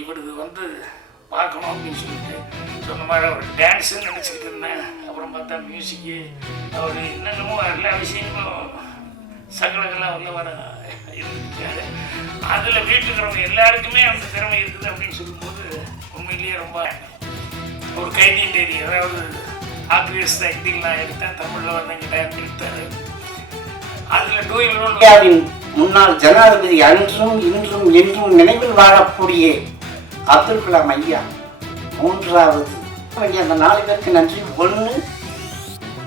இவருக்கு வந்து பார்க்கணும் அப்படின்னு சொல்லிட்டு சொன்ன மாதிரி அவர் டான்ஸுன்னு நினச்சிக்கிட்டு இருந்தேன். அப்புறம் பார்த்தா மியூசிக்கு, அவர் என்னென்னமோ எல்லா விஷயங்களும் சகலங்களாக வந்தவர இருக்காரு. அதில் வீட்டுக்கிறவங்க எல்லாருக்குமே அந்த திறமை இருக்குது அப்படின்னு சொல்லும்போது உண்மையிலேயே ரொம்ப ஒரு கைநீண்டேரி, அதாவது ஆக்ரியஸ் ஆக்டிங் நான் எடுத்தேன், தமிழில் வந்து எங்கிட்ட எடுத்தார். அதில் டூயில் இந்தியாவின் முன்னாள் ஜனாதிபதி அன்றும் இன்றும் என்றும் நினைவில் வாழக்கூடிய அப்துல் கலாம் ஐயா மூன்றாவது. அந்த 4 பேருக்கு நன்றி. 1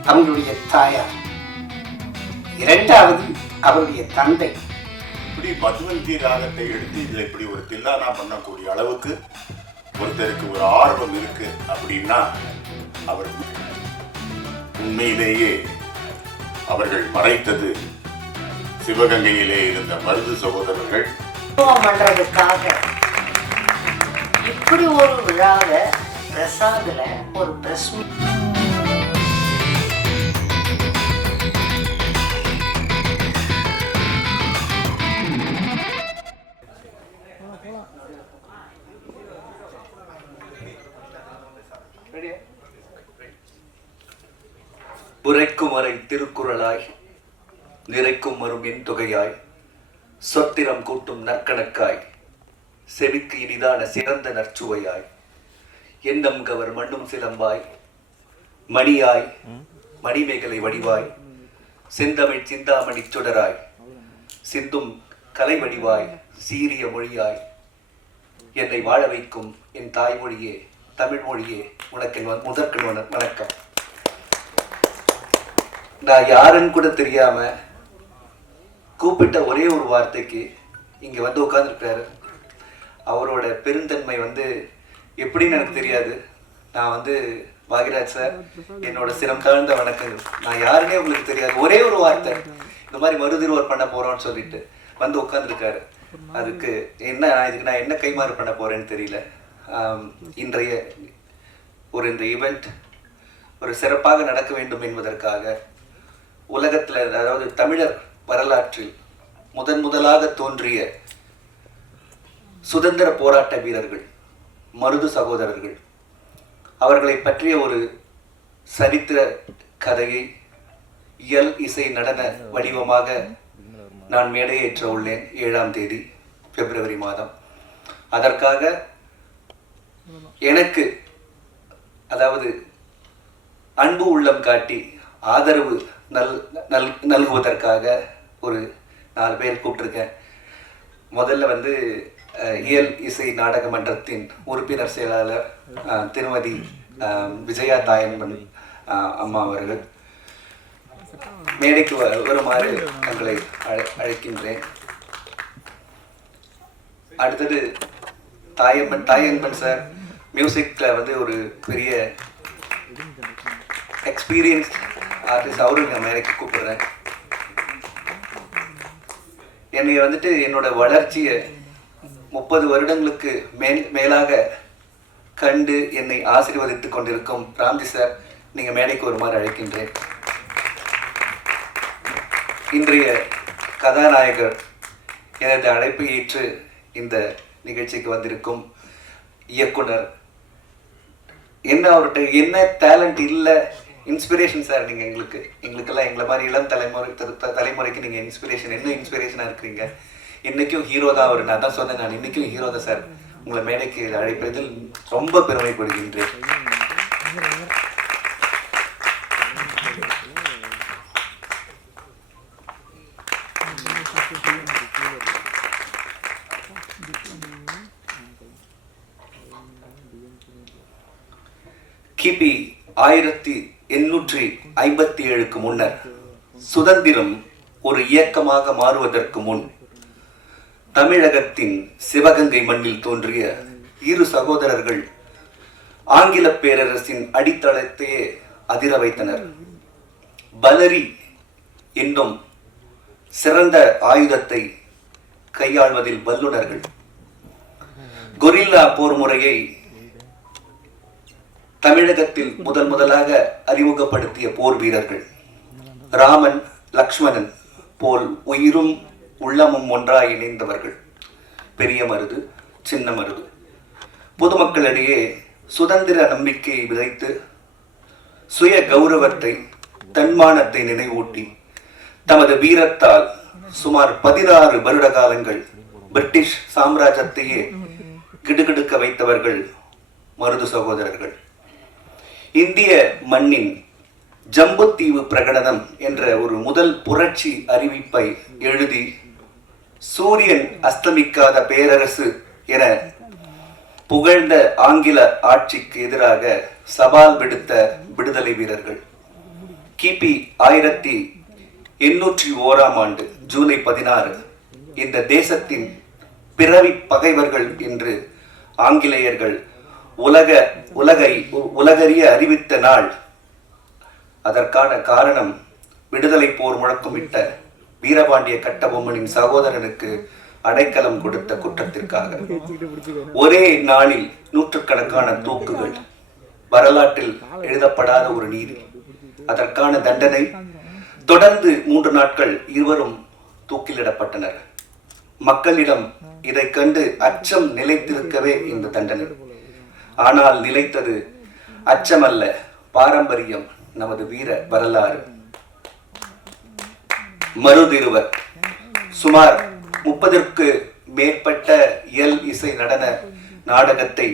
அவங்களுடைய தாயார், 2வது அவருடைய தந்தை. இப்படி மதுவந்தி ராகத்தை எடுத்து இதில் இப்படி ஒரு தில்லானா பண்ணக்கூடிய அளவுக்கு ஒருத்தருக்கு ஒரு ஆர்வம் இருக்கு அப்படின்னா அவர் உண்மையிலேயே அவர்கள் மறைத்தது சிவகங்கையிலே இருந்த மருது சகோதரர்கள் பண்றதுக்காக இப்படி ஒரு விழாவை பிரசாத்ல ஒரு பிரஸ் உரைக்கும் வரை திருக்குறளாய் நிறைக்கும் வரும் என் தொகையாய் சொத்திரம் கூட்டும் நற்கணக்காய் செவிக்கு இனிதான சிறந்த நற்சுவையாய் எண்ணம் கவர் மண்ணும் சிலம்பாய் மணியாய் மணிமேகலை வடிவாய் செந்தமிழ் சிந்தாமணி சுடராய் சிந்தும் கலை வடிவாய் சீரிய மொழியாய் என்னை வாழ வைக்கும் என் தாய்மொழியே தமிழ் மொழியே உனக்கு முதற்கண் வணக்கம். நான் யாருன்னு கூட தெரியாம கூப்பிட்ட ஒரே ஒரு வார்த்தைக்கு இங்க வந்து உட்கார்ந்துருக்காரு. அவரோட பெருந்தன்மை வந்து எப்படின்னு எனக்கு தெரியாது. நான் வந்து பாகிராஜ் சார், என்னோட சிரம் தாழ்ந்த வணக்கங்கள். நான் யாருன்னே உங்களுக்கு தெரியாது. ஒரே ஒரு வார்த்தை, இந்த மாதிரி மறுதிருவர் பண்ண போறோம்னு சொல்லிட்டு வந்து உட்கார்ந்துருக்காரு. அதுக்கு இதுக்கு நான் என்ன கைமாறு பண்ண போறேன்னு தெரியல. இன்றைய இந்த ஈவெண்ட் ஒரு சிறப்பாக நடக்க வேண்டும் என்பதற்காக உலகத்தில், அதாவது தமிழர் வரலாற்றில் முதலாக தோன்றிய சுதந்திர போராட்ட வீரர்கள் மருது சகோதரர்கள், அவர்களை பற்றிய ஒரு சரித்திர கதையை இயல் இசை நடன வடிவமாக நான் மேடையேற்ற உள்ளேன் 7ஆம் தேதி பிப்ரவரி மாதம். அதற்காக எனக்கு, அதாவது அன்பு உள்ளம் காட்டி ஆதரவு நல்குவதற்காக ஒரு 4 பேர் கூப்பிட்டுருக்கேன். முதல்ல வந்து இயல் இசை நாடக மன்றத்தின் உறுப்பினர் செயலாளர் திருமதி விஜயா தாயன்பன் அம்மா அவர்கள் மேடைக்கு வருமாறு தங்களை அழைக்கின்றேன். அடுத்தது தாயன்பன் சார் மியூசிக்ல வந்து ஒரு பெரிய எக்ஸ்பீரியன்ஸ் ஆர்டிஸ்ட், அவரும் இந்த மேடைக்கு கூப்பிடுறேன். என்னை வந்துட்டு என்னோட வளர்ச்சியை 30 வருடங்களுக்கு மேலாக கண்டு என்னை ஆசீர்வதித்துக் கொண்டிருக்கும் ராம்ஜி சார், நீங்க மேடைக்கு வருமாறு அழைக்கின்றேன். இன்றைய கதாநாயகர், எனது அழைப்பை ஏற்று இந்த நிகழ்ச்சிக்கு வந்திருக்கும் இயக்குனர், அவர்கிட்ட என்ன டேலண்ட் இல்லை, இன்ஸ்பிரேஷன் சார். நீங்கள் எங்களுக்கெல்லாம் எங்களை மாதிரி இளம் தலைமுறைக்கு நீங்கள் இன்ஸ்பிரேஷன், என்ன இன்ஸ்பிரேஷனாக இருக்கிறீங்க. இன்றைக்கும் ஹீரோ தான் அவர். நான் தான் சொன்னேன், நான் இன்றைக்கும் ஹீரோ தான் சார். உங்களை மேடைக்கு அழைப்பதில் ரொம்ப பெருமைப்படுகின்றேன். கிபி 1857க்கு முன்னர் சுதந்திரம் ஒரு இயக்கமாக மாறுவதற்கு முன் தமிழகத்தின் சிவகங்கை மண்ணில் தோன்றிய 2 சகோதரர்கள் ஆங்கில பேரரசின் அடித்தளத்தையே அதிர வைத்தனர். பலரி என்னும் சிறந்த ஆயுதத்தை கையாள்வதில் வல்லுநர்கள். கொரில்லா போர் முறையை தமிழகத்தில் முதலாக அறிமுகப்படுத்திய போர் வீரர்கள். ராமன் லக்ஷ்மணன் போல் உயிரும் உள்ளமும் ஒன்றாய் இணைந்தவர்கள். பெரிய மருது, சின்ன மருது, பொதுமக்களிடையே சுதந்திர நம்பிக்கையை விதைத்து சுய கௌரவத்தை தன்மானத்தை நினைவூட்டி தமது வீரத்தால் சுமார் 16 வருட காலங்கள் பிரிட்டிஷ் சாம்ராஜ்யத்தையே கிடுகிடுக்க வைத்தவர்கள் மருது சகோதரர்கள். இந்திய மண்ணின் ஜம்புத்தீவு பிரகடனம் என்ற ஒரு முதல் புரட்சி அறிவிப்பை எழுதி சூரியன் அஸ்தமிக்காத பேரரசு என புகழ்ந்த ஆங்கில ஆட்சிக்கு எதிராக சவால் விடுத்த விடுதலை வீரர்கள். கிபி 1801 ஜூலை 16 இந்த தேசத்தின் பிறவி பகைவர்கள் என்று ஆங்கிலேயர்கள் உலகறிய அறிவித்த நாள். அதற்கான காரணம் விடுதலை போர் முழக்கமிட்ட வீரபாண்டிய கட்டபொம்மனின் சகோதரனுக்கு அடைக்கலம் கொடுத்த குற்றத்திற்காக ஒரே நாளில் நூற்றுக்கணக்கான தூக்குகள், வரலாற்றில் எழுதப்படாத ஒரு நீதி. அதற்கான தண்டனை தொடர்ந்து 3 நாட்கள் இருவரும் தூக்கிலிடப்பட்டனர். மக்களிடம் இதை கண்டு அச்சம் நிலைத்திருக்கவே இந்த தண்டனை. ஆனால் நிலைத்தது அச்சமல்ல, பாரம்பரியம், நமது வீர வரலாறு. மருதிருவர் சுமார் 30ற்கு மேற்பட்ட இயல் இசை நடன நாடகத்தை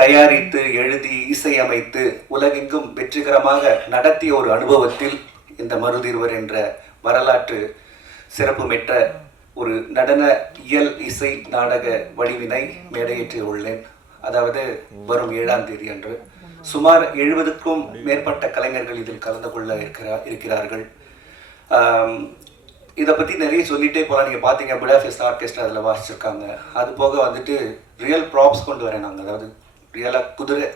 தயாரித்து எழுதி இசையமைத்து உலகெங்கும் வெற்றிகரமாக நடத்திய ஒரு அனுபவத்தில் இந்த மருதிருவர் என்ற வரலாற்று சிறப்பு பெற்ற ஒரு நடன இயல் இசை நாடக வடிவினை மேடையேற்றி உள்ளேன். அதாவது வரும் 7ஆம் தேதி அன்று சுமார் 70க்கும் மேற்பட்ட கலைஞர்கள் இதில் கலந்து கொள்ள இருக்கிறார்கள். இதை பற்றி நிறைய சொல்லிகிட்டே போகலாம். நீங்கள் பார்த்தீங்க புடாபெஸ்ட் ஆர்கெஸ்ட்ரா அதில் வாசிச்சிருக்காங்க. அது போக வந்துட்டு ரியல் ப்ராப்ஸ் கொண்டு வரேன் நாங்கள். அதாவது ரியலாக குதிரை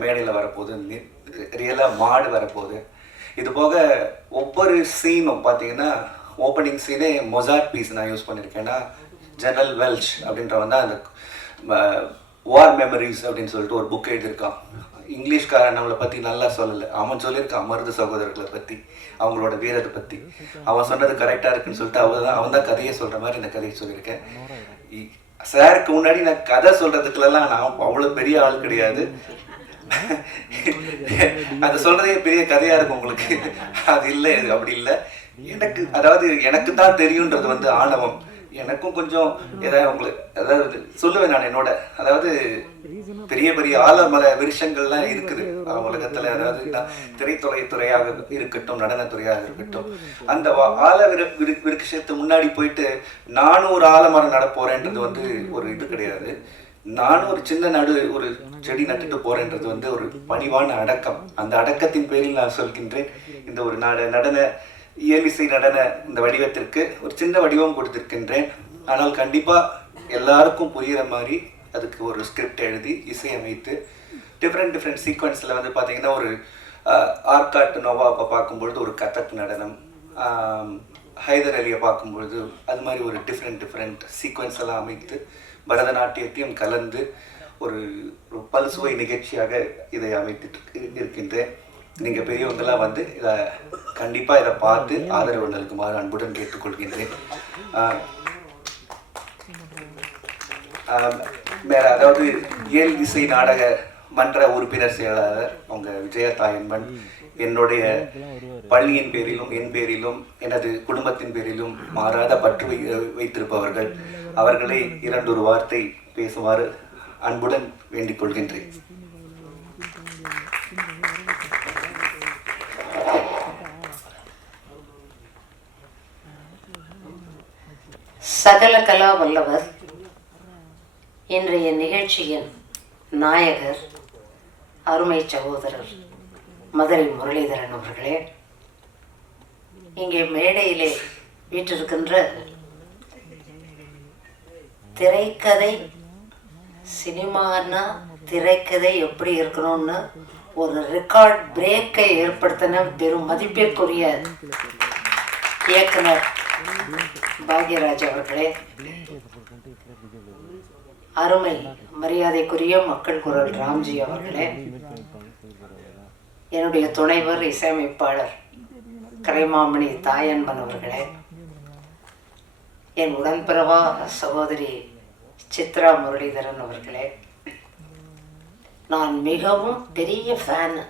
மேடையில் வரப்போகுது, ரியலாக மாடு வரப்போகுது. இது போக ஒவ்வொரு சீனும் பார்த்தீங்கன்னா ஓப்பனிங் சீனே மொசார்ட் பீஸ் நான் யூஸ் பண்ணியிருக்கேன். ஏன்னா ஜெனரல் வெல்ச் அப்படின்றவன் தான் அந்த வார் மெமரிஸ் அப்படின்னு சொல்லிட்டு ஒரு புக் எழுதியிருக்கான். இங்கிலீஷ்காரன் நம்மளை பற்றி நல்லா சொல்லலை, அவன் சொல்லியிருக்கான் மருது சகோதரர்களை பற்றி, அவங்களோட வீரத்தை பற்றி. அவன் சொன்னது கரெக்டாக இருக்குன்னு சொல்லிட்டு அவன் தான் கதையை சொல்கிற மாதிரி இந்த கதையை சொல்லியிருக்கேன். சாருக்கு முன்னாடி நான் கதை சொல்கிறதுக்குலாம் நான் அவ்வளோ பெரிய ஆள் கிடையாது. அது சொல்கிறதே பெரிய கதையாக இருக்கும் உங்களுக்கு. அது இல்லை, அப்படி இல்லை. எனக்கு தான் தெரியுன்றது வந்து ஆணவம். எனக்கும் கொஞ்சம் ஏதாவது உங்களுக்கு அதாவது சொல்லுவேன் நான் என்னோட, அதாவது பெரிய பெரிய ஆலமர விருஷங்கள்லாம் இருக்குது உலகத்துல. அதாவது திரைத்துறையாக இருக்கட்டும், நடனத்துறையாக இருக்கட்டும், அந்த ஆல விருட்சத்து முன்னாடி போயிட்டு நானும் ஒரு ஆலமரம் நட போறேன்றது வந்து ஒரு இது கிடையாது. நானும் ஒரு சின்ன ஒரு செடி நட்டுட்டு போறேன்றது வந்து ஒரு பணிவான அடக்கம். அந்த அடக்கத்தின் பேரில் நான் சொல்கின்றேன். இந்த ஒரு நடன இயலிசை நடன இந்த வடிவத்திற்கு ஒரு சின்ன வடிவம் கொடுத்திருக்கின்றேன். ஆனால் கண்டிப்பாக எல்லாருக்கும் புரிகிற மாதிரி அதுக்கு ஒரு ஸ்கிரிப்ட் எழுதி இசையமைத்து டிஃப்ரெண்ட் சீக்வன்ஸில் வந்து பார்த்தீங்கன்னா ஒரு ஆர்காட் நோவாப்பை பார்க்கும்பொழுது ஒரு கதக் நடனம், ஹைதர் அலியை பார்க்கும்பொழுது அது மாதிரி ஒரு டிஃப்ரெண்ட் சீக்வன்ஸ் எல்லாம் அமைத்து பரதநாட்டியத்தையும் கலந்து ஒரு பல்சுவை நிகழ்ச்சியாக இதை அமைத்து இருக்கின்றேன். நீங்கள் பெரியவங்களாம் வந்து இதை கண்டிப்பாக இதை பார்த்து ஆதரவு நல்குமாறு அன்புடன் கேட்டுக்கொள்கின்றேன். வேற அதாவது இயல் இசை நாடக மன்ற உறுப்பினர் செயலாளர் அவங்க விஜயதாயன்பன் என்னுடைய பள்ளியின் பேரிலும் என் பேரிலும் எனது குடும்பத்தின் பேரிலும் மாறாத பற்று வைத்திருப்பவர்கள். அவர்களை 2 வார்த்தை பேசுமாறு அன்புடன் வேண்டிக் கொள்கின்றேன். சகல கலா வல்லவர் இன்றைய நிகழ்ச்சியின் நாயகர் அருமை சகோதரர் மதுரை முரளிதரன் அவர்களே, இங்கே மேடையிலே வீற்றிருக்கின்ற திரைக்கதை, சினிமானா திரைக்கதை எப்படி இருக்கணும்னு ஒரு ரெக்கார்ட் பிரேக்கை ஏற்படுத்தின பெரும் மதிப்பிற்குரிய இயக்குனர் பாக்யராஜ் அவர்களே, அருமை மரியாதைக்குரிய மக்கள் குரல் ராம்ஜி அவர்களே, என்னுடைய துணைவர் இசையமைப்பாளர் கலைமாமணி தாயன்பன் அவர்களே, என் உடன்பிறவா சகோதரி சித்ரா முரளிதரன் அவர்களே, நான் மிகவும் பெரிய ஃபேனு.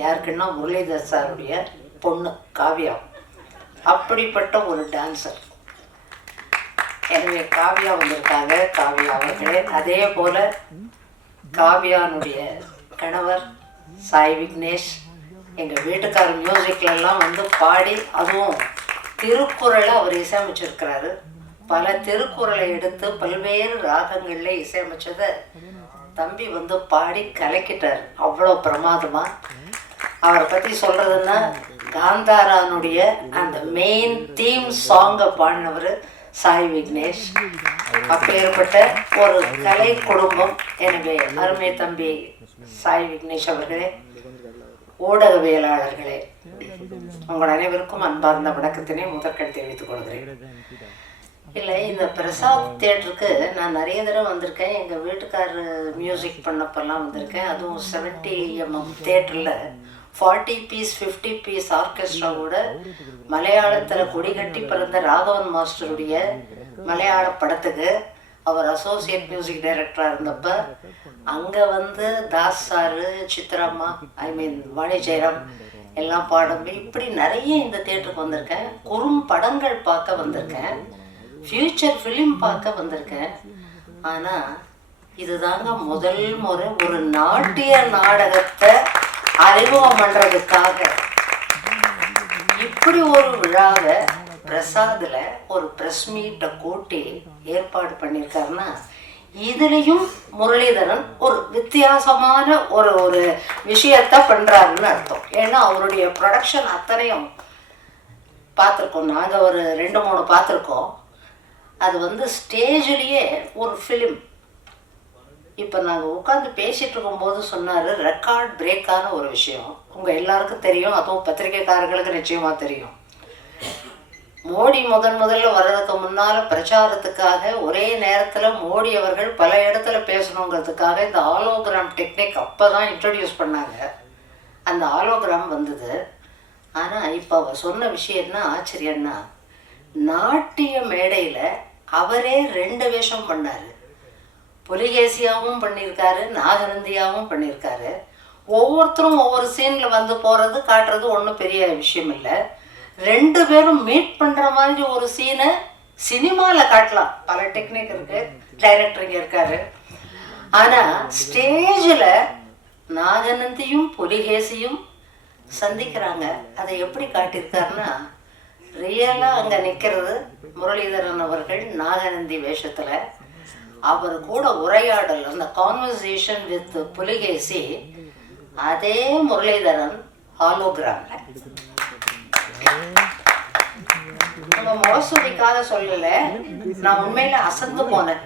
யாருக்குன்னா முரளிதர் சாருடைய பொண்ணு காவ்யா. அப்படிப்பட்ட ஒரு டான்ஸர். எனவே காவ்யா வந்திருக்காங்க. காவ்யா அவர்களே, அதே போல காவ்யானுடைய கணவர் சாய் விக்னேஷ் எங்கள் வீட்டுக்கார மியூசிக்லெல்லாம் வந்து பாடி, அதுவும் திருக்குறளை அவர் இசையமைச்சிருக்கிறாரு. பல திருக்குறளை எடுத்து பல்வேறு ராகங்களில் இசையமைச்சதை தம்பி வந்து பாடி கலக்கிட்டார். அவ்வளோ பிரமாதமாக. அவரை பற்றி சொல்கிறதுன்னா, காந்தாரானுடைய அந்த மெயின் தீம் சாங்கை பாடினவர் சாய் விக்னேஷ். அப்பேற்பட்ட ஒரு கலை குடும்பம். எனவே அருமை தம்பி சாய் விக்னேஷ் அவர்களே, ஊடகவியலாளர்களே, உங்கள் அனைவருக்கும் அன்பார்ந்த வணக்கத்தினை முதற்கண் தெரிவித்துக் கொள்கிறேன். இல்லை, இந்த பிரசாத் தியேட்டருக்கு நான் நிறைய தடவை வந்திருக்கேன். எங்கள் வீட்டுக்காரர் மியூசிக் பண்ணப்பெல்லாம் வந்திருக்கேன். அதுவும் 70mm தியேட்டரில் 40 பீஸ் 50 பீஸ் ஆர்கெஸ்ட்ராவோட மலையாளத்தில் கொடிகட்டி பிறந்த ராகவன் மாஸ்டருடைய மலையாள படத்துக்கு அவர் அசோசியேட் மியூசிக் டைரக்டராக இருந்தப்ப அங்கே வந்து தாஸ் சாரு, சித்ராம்மா, வாணி ஜெயராம் எல்லாம் பாடும்போது இப்படி நிறைய இந்த தியேட்டருக்கு வந்திருக்கேன். குறும் படங்கள் பார்க்க வந்திருக்கேன். ஃபியூச்சர் ஃபிலிம் பார்க்க வந்திருக்கேன். ஆனால் இதுதாங்க முதல் முறை ஒரு நாட்டிய நாடகத்தை அறிமுகம் பண்ணுறதுக்காக இப்படி ஒரு விழாவை பிரசாதில் ஒரு ப்ரெஸ் மீட்டை கூட்டி ஏற்பாடு பண்ணியிருக்காருன்னா, இதுலேயும் முரளிதரன் ஒரு வித்தியாசமான ஒரு விஷயத்த பண்ணுறாருன்னு அர்த்தம். ஏன்னா அவருடைய ப்ரொடக்ஷன் அத்தனையும் பார்த்துருக்கோம். நாங்கள் ஒரு 2-3 பார்த்துருக்கோம். அது வந்து ஸ்டேஜ்லேயே ஒரு ஃபிலிம். இப்போ நாங்கள் உட்காந்து பேசிகிட்டு இருக்கும்போது சொன்னார், ரெக்கார்ட் பிரேக்கான ஒரு விஷயம் உங்கள் எல்லாருக்கும் தெரியும். அதுவும் பத்திரிகைக்காரர்களுக்கு நிச்சயமாக தெரியும். மோடி முதல்ல வர்றதுக்கு முன்னால் பிரச்சாரத்துக்காக ஒரே நேரத்தில் மோடி அவர்கள் பல இடத்துல பேசணுங்கிறதுக்காக இந்த ஆலோகிராம் டெக்னிக் அப்போ தான் இன்ட்ரடியூஸ் பண்ணாங்க. அந்த ஆலோகிராம் வந்தது. ஆனால் இப்போ அவர் சொன்ன விஷயம் என்ன ஆச்சரியன்னா, நாட்டிய மேடையில் அவரே 2 வேஷம் பண்ணார். புலிகேசியாவும் பண்ணியிருக்காரு, நாகநந்தியாவும் பண்ணியிருக்காரு. ஒவ்வொருத்தரும் ஒவ்வொரு சீனில் வந்து போகிறது காட்டுறது ஒன்றும் பெரிய விஷயம் இல்லை. 2 பேரும் மீட் பண்ணுற மாதிரி ஒரு சீனை சினிமாவில் காட்டலாம். பல டெக்னிக் இருக்குது, டைரக்டர் இங்கே இருக்காரு. ஆனால் ஸ்டேஜில் நாகநந்தியும் புலிகேசியும் சந்திக்கிறாங்க. அதை எப்படி காட்டியிருக்காருன்னா, ரியலாக அங்கே நிற்கிறது முரளிதரன் அவர்கள் நாகநந்தி வேஷத்தில். அவர் கூட உரையாடல், அந்த கான்வர்சேஷன் வித் புலிகேசி, அதே முரளிதரன் ஹாலோகிராம்ல. நம்ம மோசடிக்காக சொல்லல, நான் உண்மையில அசந்து போனேன்.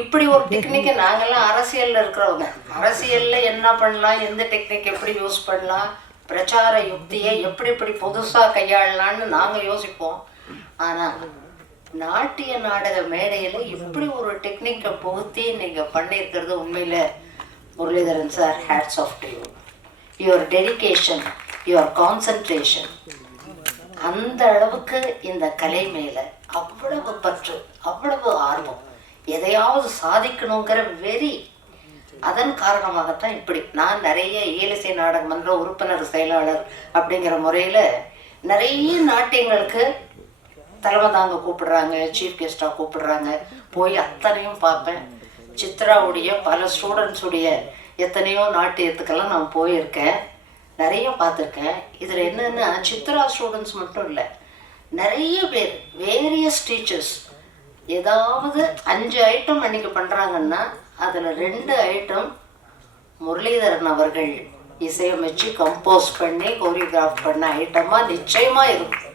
இப்படி ஒரு டெக்னிக்கை நாங்கெல்லாம் அரசியல்ல இருக்கிறவங்க, அரசியல்ல என்ன பண்ணலாம், எந்த டெக்னிக் எப்படி யூஸ் பண்ணலாம், பிரச்சார யுக்தியை எப்படி புதுசா கையாளலான்னு நாங்க யோசிப்போம். ஆனா நாட்டிய நாடக மேடையில இப்படி ஒரு டெக்னிக்கை புகுத்தி நீங்க பண்ணியிருக்கிறது உண்மையில Muralitharan sir, hats off to you. Your dedication, your concentration, அந்த அளவுக்கு இந்த கலை மேல அவ்வளவு பற்று, அவ்வளவு ஆர்வம், எதையாவது சாதிக்கணுங்கிற வெறி. அதன் காரணமாகத்தான் இப்படி நான் நிறைய இயலிசை நாடக மன்ற உறுப்பினர் செயலாளர் அப்படிங்கிற முறையில் நிறைய நாட்டியங்களுக்கு தலைமை தாங்க கூப்பிடுறாங்க, சீஃப் கெஸ்டாக கூப்பிடுறாங்க. போய் அத்தனையும் பார்ப்பேன். சித்ராவுடைய பல ஸ்டூடெண்ட்ஸுடைய எத்தனையோ நாட்டியத்துக்கெல்லாம் நான் போயிருக்கேன், நிறைய பார்த்துருக்கேன். இதில் என்னென்னா, சித்ரா ஸ்டூடெண்ட்ஸ் மட்டும் இல்லை, நிறைய பேர் வேரியஸ் டீச்சர்ஸ் ஏதாவது 5 ஐட்டம் அன்றைக்கி பண்ணுறாங்கன்னா அதில் 2 ஐட்டம் முரளிதரன் அவர்கள் இசையமைச்சு கம்போஸ் பண்ணி கோரியோகிராஃப் பண்ண ஐட்டமாக நிச்சயமாக இருக்கும்.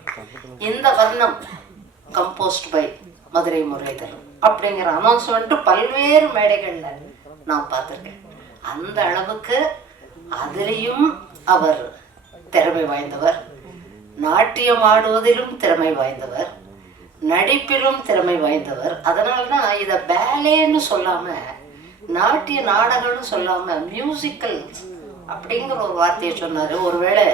இந்த வர்ணம் கம்போஸ்ட் பை மதுரை முரளிதரன் அப்படிங்கிற அனௌன்ஸ்மெண்ட்டு பல்வேறு மேடைகளில் நான் பார்த்துருக்கேன். அந்த அளவுக்கு அதிலையும் அவர் திறமை வாய்ந்தவர், நாட்டியம் ஆடுவதிலும் திறமை வாய்ந்தவர், நடிப்பிலும் திறமை வாய்ந்தவர். அதனால தான் இதை பேலேன்னு சொல்லாமல், நாட்டிய நாடகம்னு சொல்லாமல் மியூசிக்கல் அப்படிங்கிற ஒரு வார்த்தையை சொன்னார். ஒருவேளை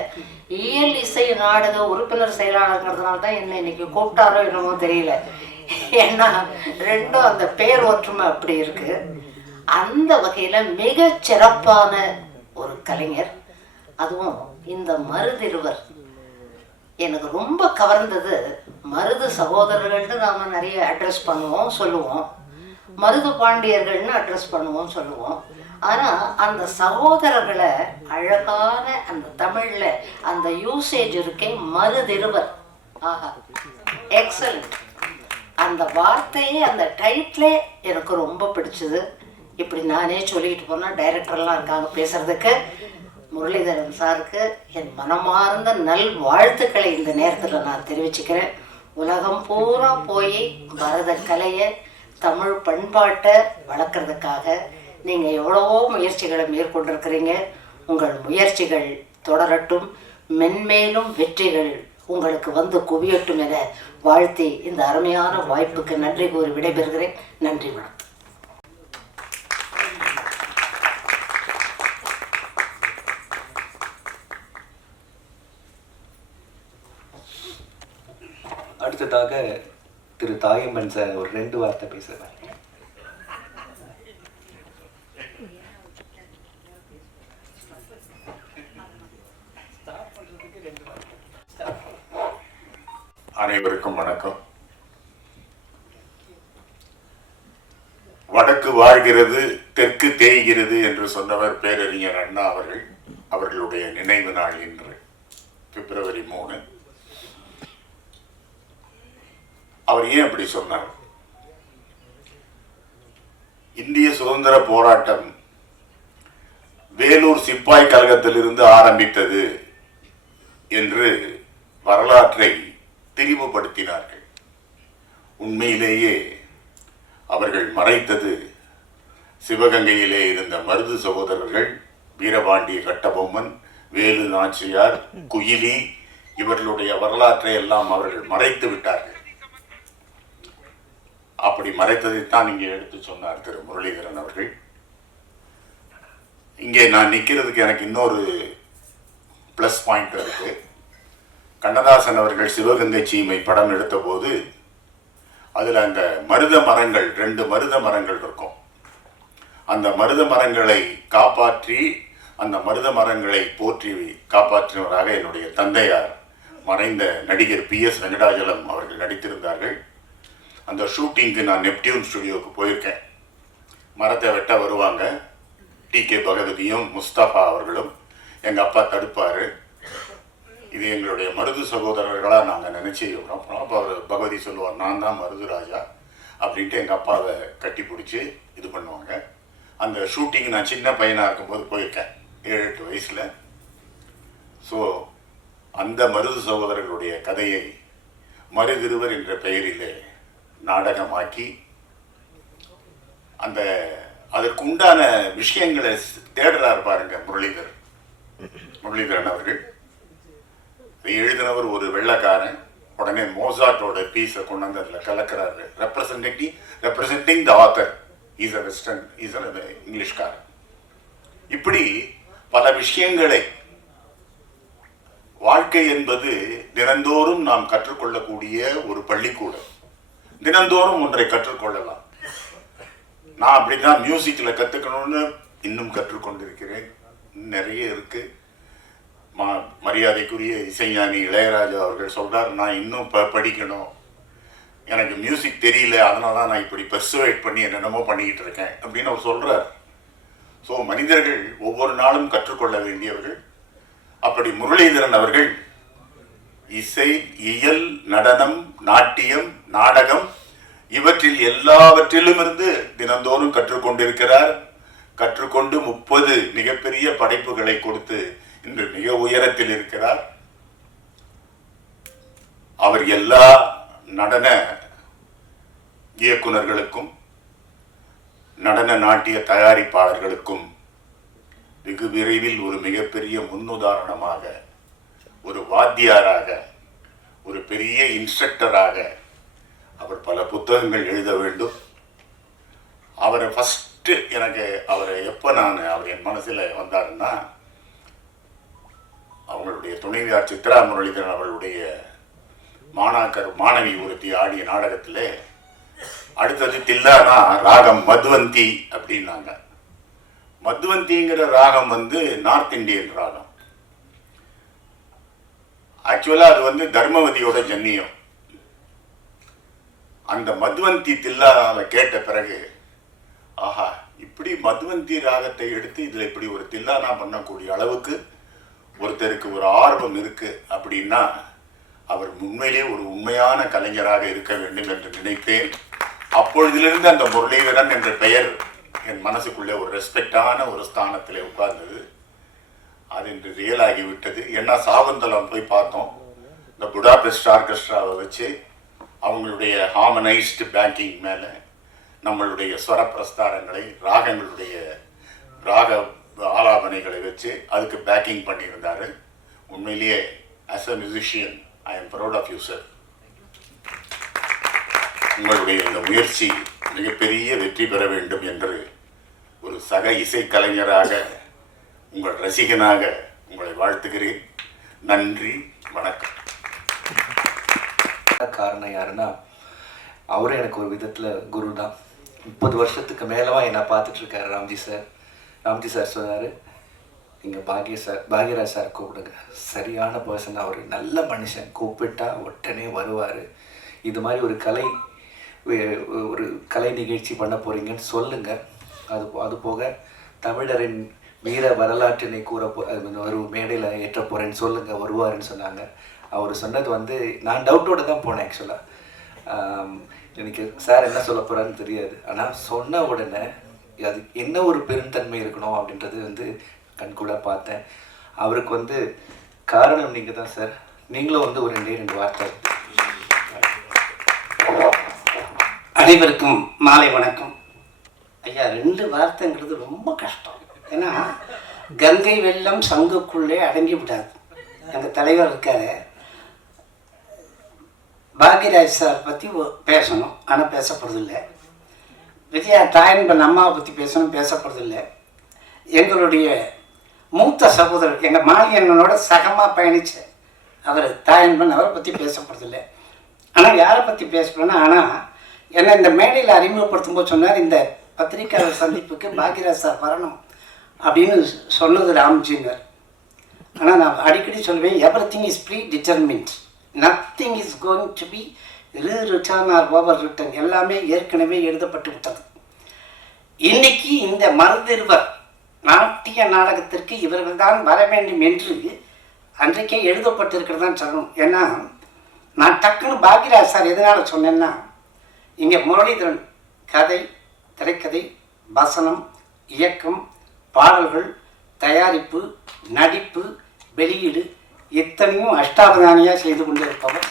இயல் இசை நாடக உறுப்பினர் செயலாளர்ங்கிறதுனால தான் என்ன இன்னைக்கு கூப்பிட்டாரோ என்னமோ தெரியல. ஏன்னா ரெண்டும் அந்த பேர் ஒற்றுமை அப்படி இருக்கு. அந்த வகையில் மிக சிறப்பான ஒரு கலைஞர். அதுவும் இந்த மருதிருவர் எனக்கு ரொம்ப கவர்ந்தது. மருது சகோதரர்கள்னு நாம் நிறைய அட்ரஸ் பண்ணுவோம் சொல்லுவோம், மருது பாண்டியர்கள்னு அட்ரஸ் பண்ணுவோம் சொல்லுவோம். ஆனால் அந்த சகோதரர்களை அழகான அந்த தமிழில் அந்த யூசேஜ் இருக்கே, மருதிருவர். ஆஹா, எக்ஸலண்ட். அந்த வார்த்தையே அந்த டைட்டிலே எனக்கு ரொம்ப பிடிச்சது. இப்படி நானே சொல்லிட்டு போனால் டைரக்டர்லாம் இருக்காங்க பேசுறதுக்கு. முரளிதரன் சாருக்கு என் மனமார்ந்த நல் வாழ்த்துக்களை இந்த நேரத்தில் நான் தெரிவிச்சுக்கிறேன். உலகம் பூரா போய் பரத கலையை, தமிழ் பண்பாட்டை வளர்க்குறதுக்காக நீங்கள் எவ்வளவோ முயற்சிகளை மேற்கொண்டிருக்கிறீங்க. உங்கள் முயற்சிகள் தொடரட்டும், மென்மேலும் வெற்றிகள் உங்களுக்கு வந்து குவியட்டும் என வாழ்த்தி இந்த அருமையான வாய்ப்புக்கு நன்றி கூறி விடைபெறுகிறேன். நன்றி, வணக்கம். அடுத்ததாக திரு தாயம்மன் சார் ஒரு 2 வார்த்தை பேசுகிறார். அனைவருக்கும் வணக்கம். வடக்கு வாழ்கிறது தெற்கு தேய்கிறது என்று சொன்னவர் பேரறிஞர் அண்ணா அவர்கள். அவர்களுடைய நினைவு நாள் இன்று பிப்ரவரி 3. அவர் ஏன் அப்படி சொன்னார்? இந்திய சுதந்திர போராட்டம் வேலூர் சிப்பாய் கழகத்திலிருந்து ஆரம்பித்தது என்று வரலாற்றை திரிவுபடுத்தினார்கள். உண்மையிலேயே அவர்கள் மறைத்தது சிவகங்கையிலே இருந்த மருது சகோதரர்கள், வீரபாண்டிய கட்டபொம்மன், வேலு நாச்சியார், குயிலி, இவர்களுடைய வரலாற்றை எல்லாம் அவர்கள் மறைத்து விட்டார்கள். அப்படி மறைத்ததைத்தான் இங்கே எடுத்து சொன்னார் திரு முரளிதரன் அவர்கள். இங்கே நான் நிற்கிறதுக்கு எனக்கு இன்னொரு ப்ளஸ் பாயிண்ட் இருக்கு. கண்ணதாசன் அவர்கள் சிவகங்கை சீமை படம் எடுத்த போது அதில் அந்த மருத மரங்கள் 2 மருத மரங்கள் இருக்கும். அந்த மருத மரங்களை காப்பாற்றி, அந்த மருத மரங்களை போற்றி காப்பாற்றினவராக என்னுடைய தந்தையார் மறைந்த நடிகர் PS வெங்கடாஜலம் அவர்கள் நடித்திருந்தார்கள். அந்த ஷூட்டிங்க்கு நான் நெப்டியூன் ஸ்டுடியோவுக்கு போயிருக்கேன். மரத்தை வெட்ட வருவாங்க. TK பகவதியும் முஸ்தபா அவர்களும். எங்கள் அப்பா தடுப்பார். இது எங்களுடைய மருது சகோதரர்களாக நாங்கள் நினச்சி அப்புறம் அப்போ அவர் பகவதி சொல்லுவார், நான் தான் மருது ராஜா அப்படின்ட்டு எங்கள் அப்பாவை கட்டி பிடிச்சி இது பண்ணுவாங்க. அந்த ஷூட்டிங் நான் சின்ன பையனாக இருக்கும்போது போயிருக்கேன், 7-8 வயசில். ஸோ அந்த மருது சகோதரர்களுடைய கதையை மருதிருவர் என்ற பெயரிலே நாடகமாக்கி அந்த அதற்கு உண்டான விஷயங்களை தேடுறார் பாருங்க முரளிதரன் அவர்கள். எழுதினவர் ஒரு வெள்ளைக்காரன். உடனே மோசாட்டோட பீஸை கொண்டு வந்து அதில் கலக்கிறாரு. Representing the author is a western, is a இங்கிலீஷ்காரன். இப்படி பல விஷயங்களை, வாழ்க்கை என்பது தினந்தோறும் நாம் கற்றுக்கொள்ளக்கூடிய ஒரு பள்ளிக்கூடம். தினந்தோறும் ஒன்றை கற்றுக்கொள்ளலாம். நான் அப்படிதான் மியூசிக்கில் கற்றுக்கணும்னு இன்னும் கற்றுக்கொண்டிருக்கிறேன். நிறைய இருக்கு. மரியாதைக்குரிய இசைஞானி இளையராஜா அவர்கள் சொல்றார், நான் இன்னும் படிக்கணும், எனக்கு மியூசிக் தெரியல, அதனால தான் நான் இப்படி பெர்சுவேட் பண்ணி என்னென்னமோ பண்ணிக்கிட்டு இருக்கேன் அப்படின்னு அவர் சொல்றார். ஸோ மனிதர்கள் ஒவ்வொரு நாளும் கற்றுக்கொள்ள வேண்டியவர்கள். அப்படி முரளிதரன் அவர்கள் இசை, இயல், நடனம், நாட்டியம், நாடகம் இவற்றில் எல்லாவற்றிலும் இருந்து தினந்தோறும் கற்றுக்கொண்டிருக்கிறார். கற்றுக்கொண்டு 30 மிகப்பெரிய படைப்புகளை கொடுத்து இன்று மிக உயரத்தில் இருக்கிறார். அவர் எல்லா நடன இயக்குனர்களுக்கும் நடன நாட்டிய தயாரிப்பாளர்களுக்கும் வெகு விரைவில் ஒரு மிகப்பெரிய முன்னுதாரணமாக, ஒரு வாத்தியாராக, ஒரு பெரிய இன்ஸ்ட்ரக்டராக அவர் பல புத்தகங்கள் எழுத வேண்டும். அவரை ஃபஸ்ட்டு எனக்கு அவரை எப்போ அவர் என் மனசில் வந்தாருன்னா, அவங்களுடைய துணைவியார் சித்ரா முரளிதரன் அவர்களுடைய மாணவி ஒருத்தி ஆடிய நாடகத்தில் அடுத்தது தில்லானா ராகம் மதுவந்தி அப்படின்னாங்க. மதுவந்திங்கிற ராகம் வந்து நார்த் இந்தியன் ராகம். ஆக்சுவலா அது வந்து தர்மவதியோட ஜன்னியம். அந்த மதுவந்தி தில்லானாவை கேட்ட பிறகு ஆஹா, இப்படி மதுவந்தி ராகத்தை எடுத்து இதுல இப்படி ஒரு தில்லானா பண்ணக்கூடிய அளவுக்கு ஒருத்தருக்கு ஒரு ஆர்வம் இருக்கு அப்படின்னா அவர் உண்மையிலே ஒரு உண்மையான கலைஞராக இருக்க வேண்டும் என்று நினைத்தேன். அப்பொழுதிலிருந்து அந்த முரளிதரன் என்ற பெயர் என் மனசுக்குள்ளே ஒரு ரெஸ்பெக்டான ஒரு ஸ்தானத்தில் உட்கார்ந்தது. அது இன்று ரியல் ஆகிவிட்டது. ஏன்னா சாவந்தலம் போய் பார்த்தோம். இந்த புடாபெஸ்ட் ஆர்கெஸ்ட்ராவை வச்சு அவங்களுடைய ஹார்மனைஸ்டு பேக்கிங் மேலே நம்மளுடைய ஸ்வர பிரஸ்தாரங்களை ராகங்களுடைய ராக ஆலாபனைகளை வச்சு அதுக்கு பேக்கிங் பண்ணியிருந்தாரு. உண்மையிலேயே as a musician I am proud of you sir. உங்களுடைய இந்த முயற்சி மிகப்பெரிய வெற்றி பெற வேண்டும் என்று ஒரு சக இசைக்கலைஞராக உங்கள் ரசிகனாக உங்களை வாழ்த்துகிறேன். நன்றி, வணக்கம். காரணம் யாருன்னா அவரும் எனக்கு ஒரு விதத்தில் குரு தான். 30 வருஷத்துக்கு மேலவா என்னை பார்த்துட்டு இருக்காரு ராம்ஜி சார். ராம்ஜி சார் சொன்னார், நீங்கள் பாக்யராஜ் சார் கூப்பிடுங்க, சரியான பர்சன், அவர் நல்ல மனுஷன், கூப்பிட்டா உடனே வருவார். இது மாதிரி ஒரு கலை நிகழ்ச்சி பண்ண போகிறீங்கன்னு சொல்லுங்கள். அது போக தமிழரின் வீர வரலாற்றினை ஒரு மேடையில் ஏற்ற போகிறேன்னு சொல்லுங்கள், வருவாருன்னு சொன்னாங்க. அவர் சொன்னது வந்து நான் டவுட்டோடு தான் போனேன். ஆக்சுவலாக எனக்கு சார் என்ன சொல்ல போகிறான்னு தெரியாது. ஆனால் சொன்ன உடனே அது என்ன ஒரு பெருந்தன்மை இருக்கணும் அப்படின்றது வந்து கண்கூட பார்த்தேன். அவருக்கு வந்து காரணம் நீங்கள் தான் சார். நீங்களும் வந்து ஒரு 2 வார்த்தை. அனைவருக்கும் மாலை வணக்கம். ஐயா, 2 வார்த்தைங்கிறது ரொம்ப கஷ்டம். ஏன்னா கங்கை வெள்ளம் சங்குக்குள்ளே அடங்கி விடாது. எங்கள் தலைவர் இருக்காரு, பாக்யராஜ் சார் பற்றி பேசணும், ஆனால் பேசப்படுறதில்லை. விஜயா தாயன்பன் அம்மாவை பற்றி பேசணும், பேசப்படுறதில்லை. எங்களுடைய மூத்த சகோதரர் எங்கள் மாலியண்ணனோட சகமாக பயணித்த அவர் தாயன்பன், அவரை பற்றி பேசப்படுறதில்லை. ஆனால் யாரை பற்றி பேசணும்னா, ஆனால் என்னை இந்த மேடையில் அறிமுகப்படுத்தும் போது சொன்னார், இந்த பத்திரிக்கையாளர் சந்திப்புக்கு பாக்யராஜ் சார் வரணும் அப்படின்னு சொன்னது ராம்ஜிங்கர். ஆனால் நான் அடிக்கடி சொல்லுவேன், everything is predetermined, nothing is going to be written or overwritten, எல்லாமே ஏற்கனவே எழுதப்பட்டு விட்டது. இன்னைக்கு இந்த மருதிருவர் நாட்டிய நாடகத்திற்கு இவர்கள் தான் வர வேண்டும் என்று அன்றைக்கே எழுதப்பட்டிருக்கிறது தான் சொல்லணும். ஏன்னா நான் டக்குன்னு பாக்யராஜ் சார் எதனால் சொன்னேன்னா, இங்கே முரளிதரன் கதை, திரைக்கதை, வசனம், இயக்கம், பாடல்கள், தயாரிப்பு, நடிப்பு, வெளியீடு இத்தனையும் அஷ்டாவதானியாக செய்து கொண்டு இருப்பவர்.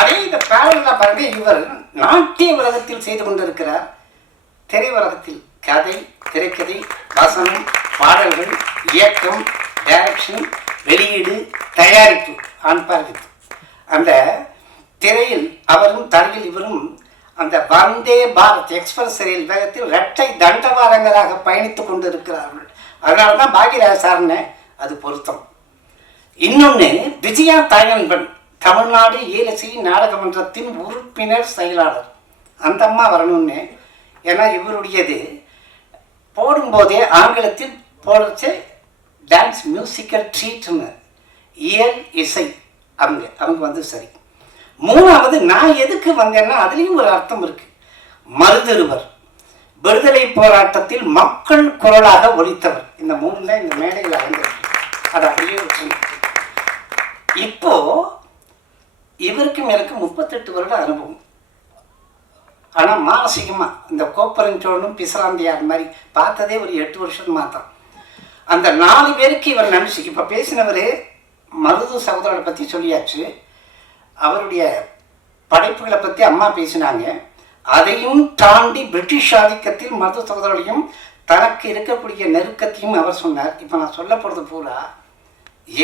அதே இந்த பேரலில் பாருங்க, இவர் நாட்டிய உலகத்தில் செய்து கொண்டிருக்கிறார். திரையுலகத்தில் கதை, திரைக்கதை, வசனம், பாடல்கள், இயக்கம், டைரக்ஷன், வெளியீடு, தயாரிப்பு, ஆண்பார்க்கு அந்த திரையில் அவரும் தரையில் இவரும் அந்த வந்தே பாரத் எக்ஸ்பிரஸ் ரயில் வேகத்தில் 2 தண்டவாளங்களாக பயணித்து கொண்டு இருக்கிறார்கள். அதனால தான் பாக்யராஜ் சார்னு அது பொருத்தம். இன்னொன்று, விஜயா தாயன்பன் தமிழ்நாடு ஈழசி நாடகமன்றத்தின் உறுப்பினர் செயலாளர், அந்த அம்மா வரணும்னு. ஏன்னா இவருடையது போடும்போதே ஆங்கிலத்தில் போடுச்சு டான்ஸ் மியூசிக்கல் ட்ரீட்னு, இயல் இசை, அவங்க வந்து சரி. 3வது, நான் எதுக்கு வந்தேன்னா அதுலேயும் ஒரு அர்த்தம் இருக்கு. மருதிருவர் விடுதலை போராட்டத்தில் மக்கள் குரலாக ஒலித்தவர். இந்த 3 தான் இந்த மேடையில் அடைந்திருக்கு. அது அப்படியே வச்சு இப்போ இவருக்கும் எனக்கு 38 வருட அனுபவம். ஆனால் மானசீகமாக இந்த கோப்பரஞ்சோனும் பிசலாந்தியார் மாதிரி பார்த்ததே ஒரு 8 வருஷமா தான். அந்த 4 பேருக்கு இவர் நினச்சி இப்போ பேசினவர் மருது சகோதரரை பற்றி சொல்லியாச்சு. அவருடைய படைப்புகளை பற்றி அம்மா பேசினாங்க. அதையும் தாண்டி பிரிட்டிஷ் ஆதிக்கத்தில் மருது சகோதரரையும் தனக்கு இருக்கக்கூடிய நெருக்கத்தையும் அவர் சொன்னார். இப்போ நான் சொல்ல போகிறது பூரா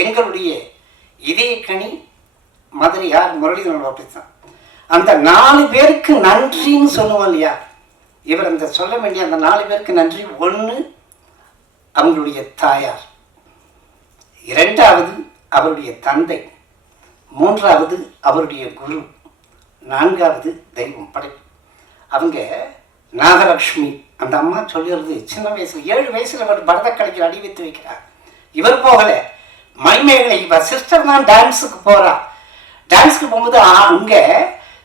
எங்களுடைய இதயக்கனி மதுரையார் முரளிதரன் அப்படித்தான். அந்த 4 பேருக்கு நன்றின்னு சொல்லுவோம் இல்லையா, இவர் அந்த சொல்ல வேண்டிய அந்த 4 பேருக்கு நன்றி. 1 அவங்களுடைய தாயார், 2வது அவருடைய தந்தை, 3வது அவருடைய குரு, 4வது தெய்வம் படைப்பு. அவங்க நாகலட்சுமி அந்த அம்மா சொல்லிடுறது, சின்ன வயசுல 7 வயசுல அவர் பரதக்கலைக்கு அடி வைத்து வைக்கிறார். இவர் போகல, மைமேகலை இவர் சிஸ்டர் தான் டான்ஸுக்கு போறா. டான்ஸுக்கு போகும்போது அங்கே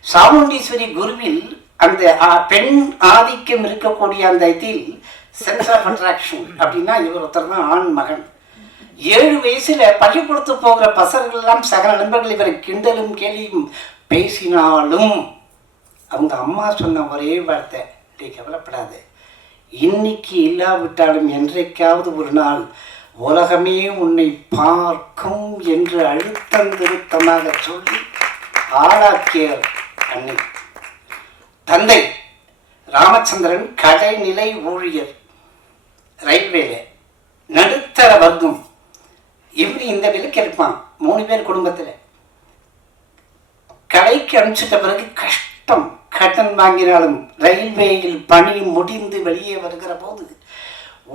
சாமுண்டீஸ்வரி குருவில் அந்த பெண் ஆதிக்கம் இருக்கக்கூடிய அந்த இதில் சென்டர் ஆஃப் அட்ராக்ஷன் அப்படின்னா இவர் ஒருத்தர் தான் ஆண் மகன். 7 வயசுல பள்ளிக்கூடத்து போகிற பசங்கள் எல்லாம் சக நண்பர்கள் இவரை கிண்டலும் கேலியும் பேசினாலும் அவங்க அம்மா சொன்ன ஒரே வார்த்தை, நீ கவலைப்படாது, இன்னைக்கு இல்லாவிட்டாலும் என்றைக்காவது ஒரு நாள் உலகமே உன்னை பார்க்கும் என்று அழுத்தம் திருத்தமாக சொல்லி ஆளாக்கிய அன்னை. தந்தை ராமச்சந்திரன் கடைநிலை ஊழியர், ரயில்வேல நடுத்தர வர்க்கம். இப்படி இந்த விலைக்கு இருப்பான். 3 பேர் குடும்பத்தில். கடைக்கு அனுப்பிச்சிட்ட பிறகு கஷ்டம், கடன் வாங்கினாலும் ரயில்வேயில் பணி முடிந்து வெளியே வருகிற போது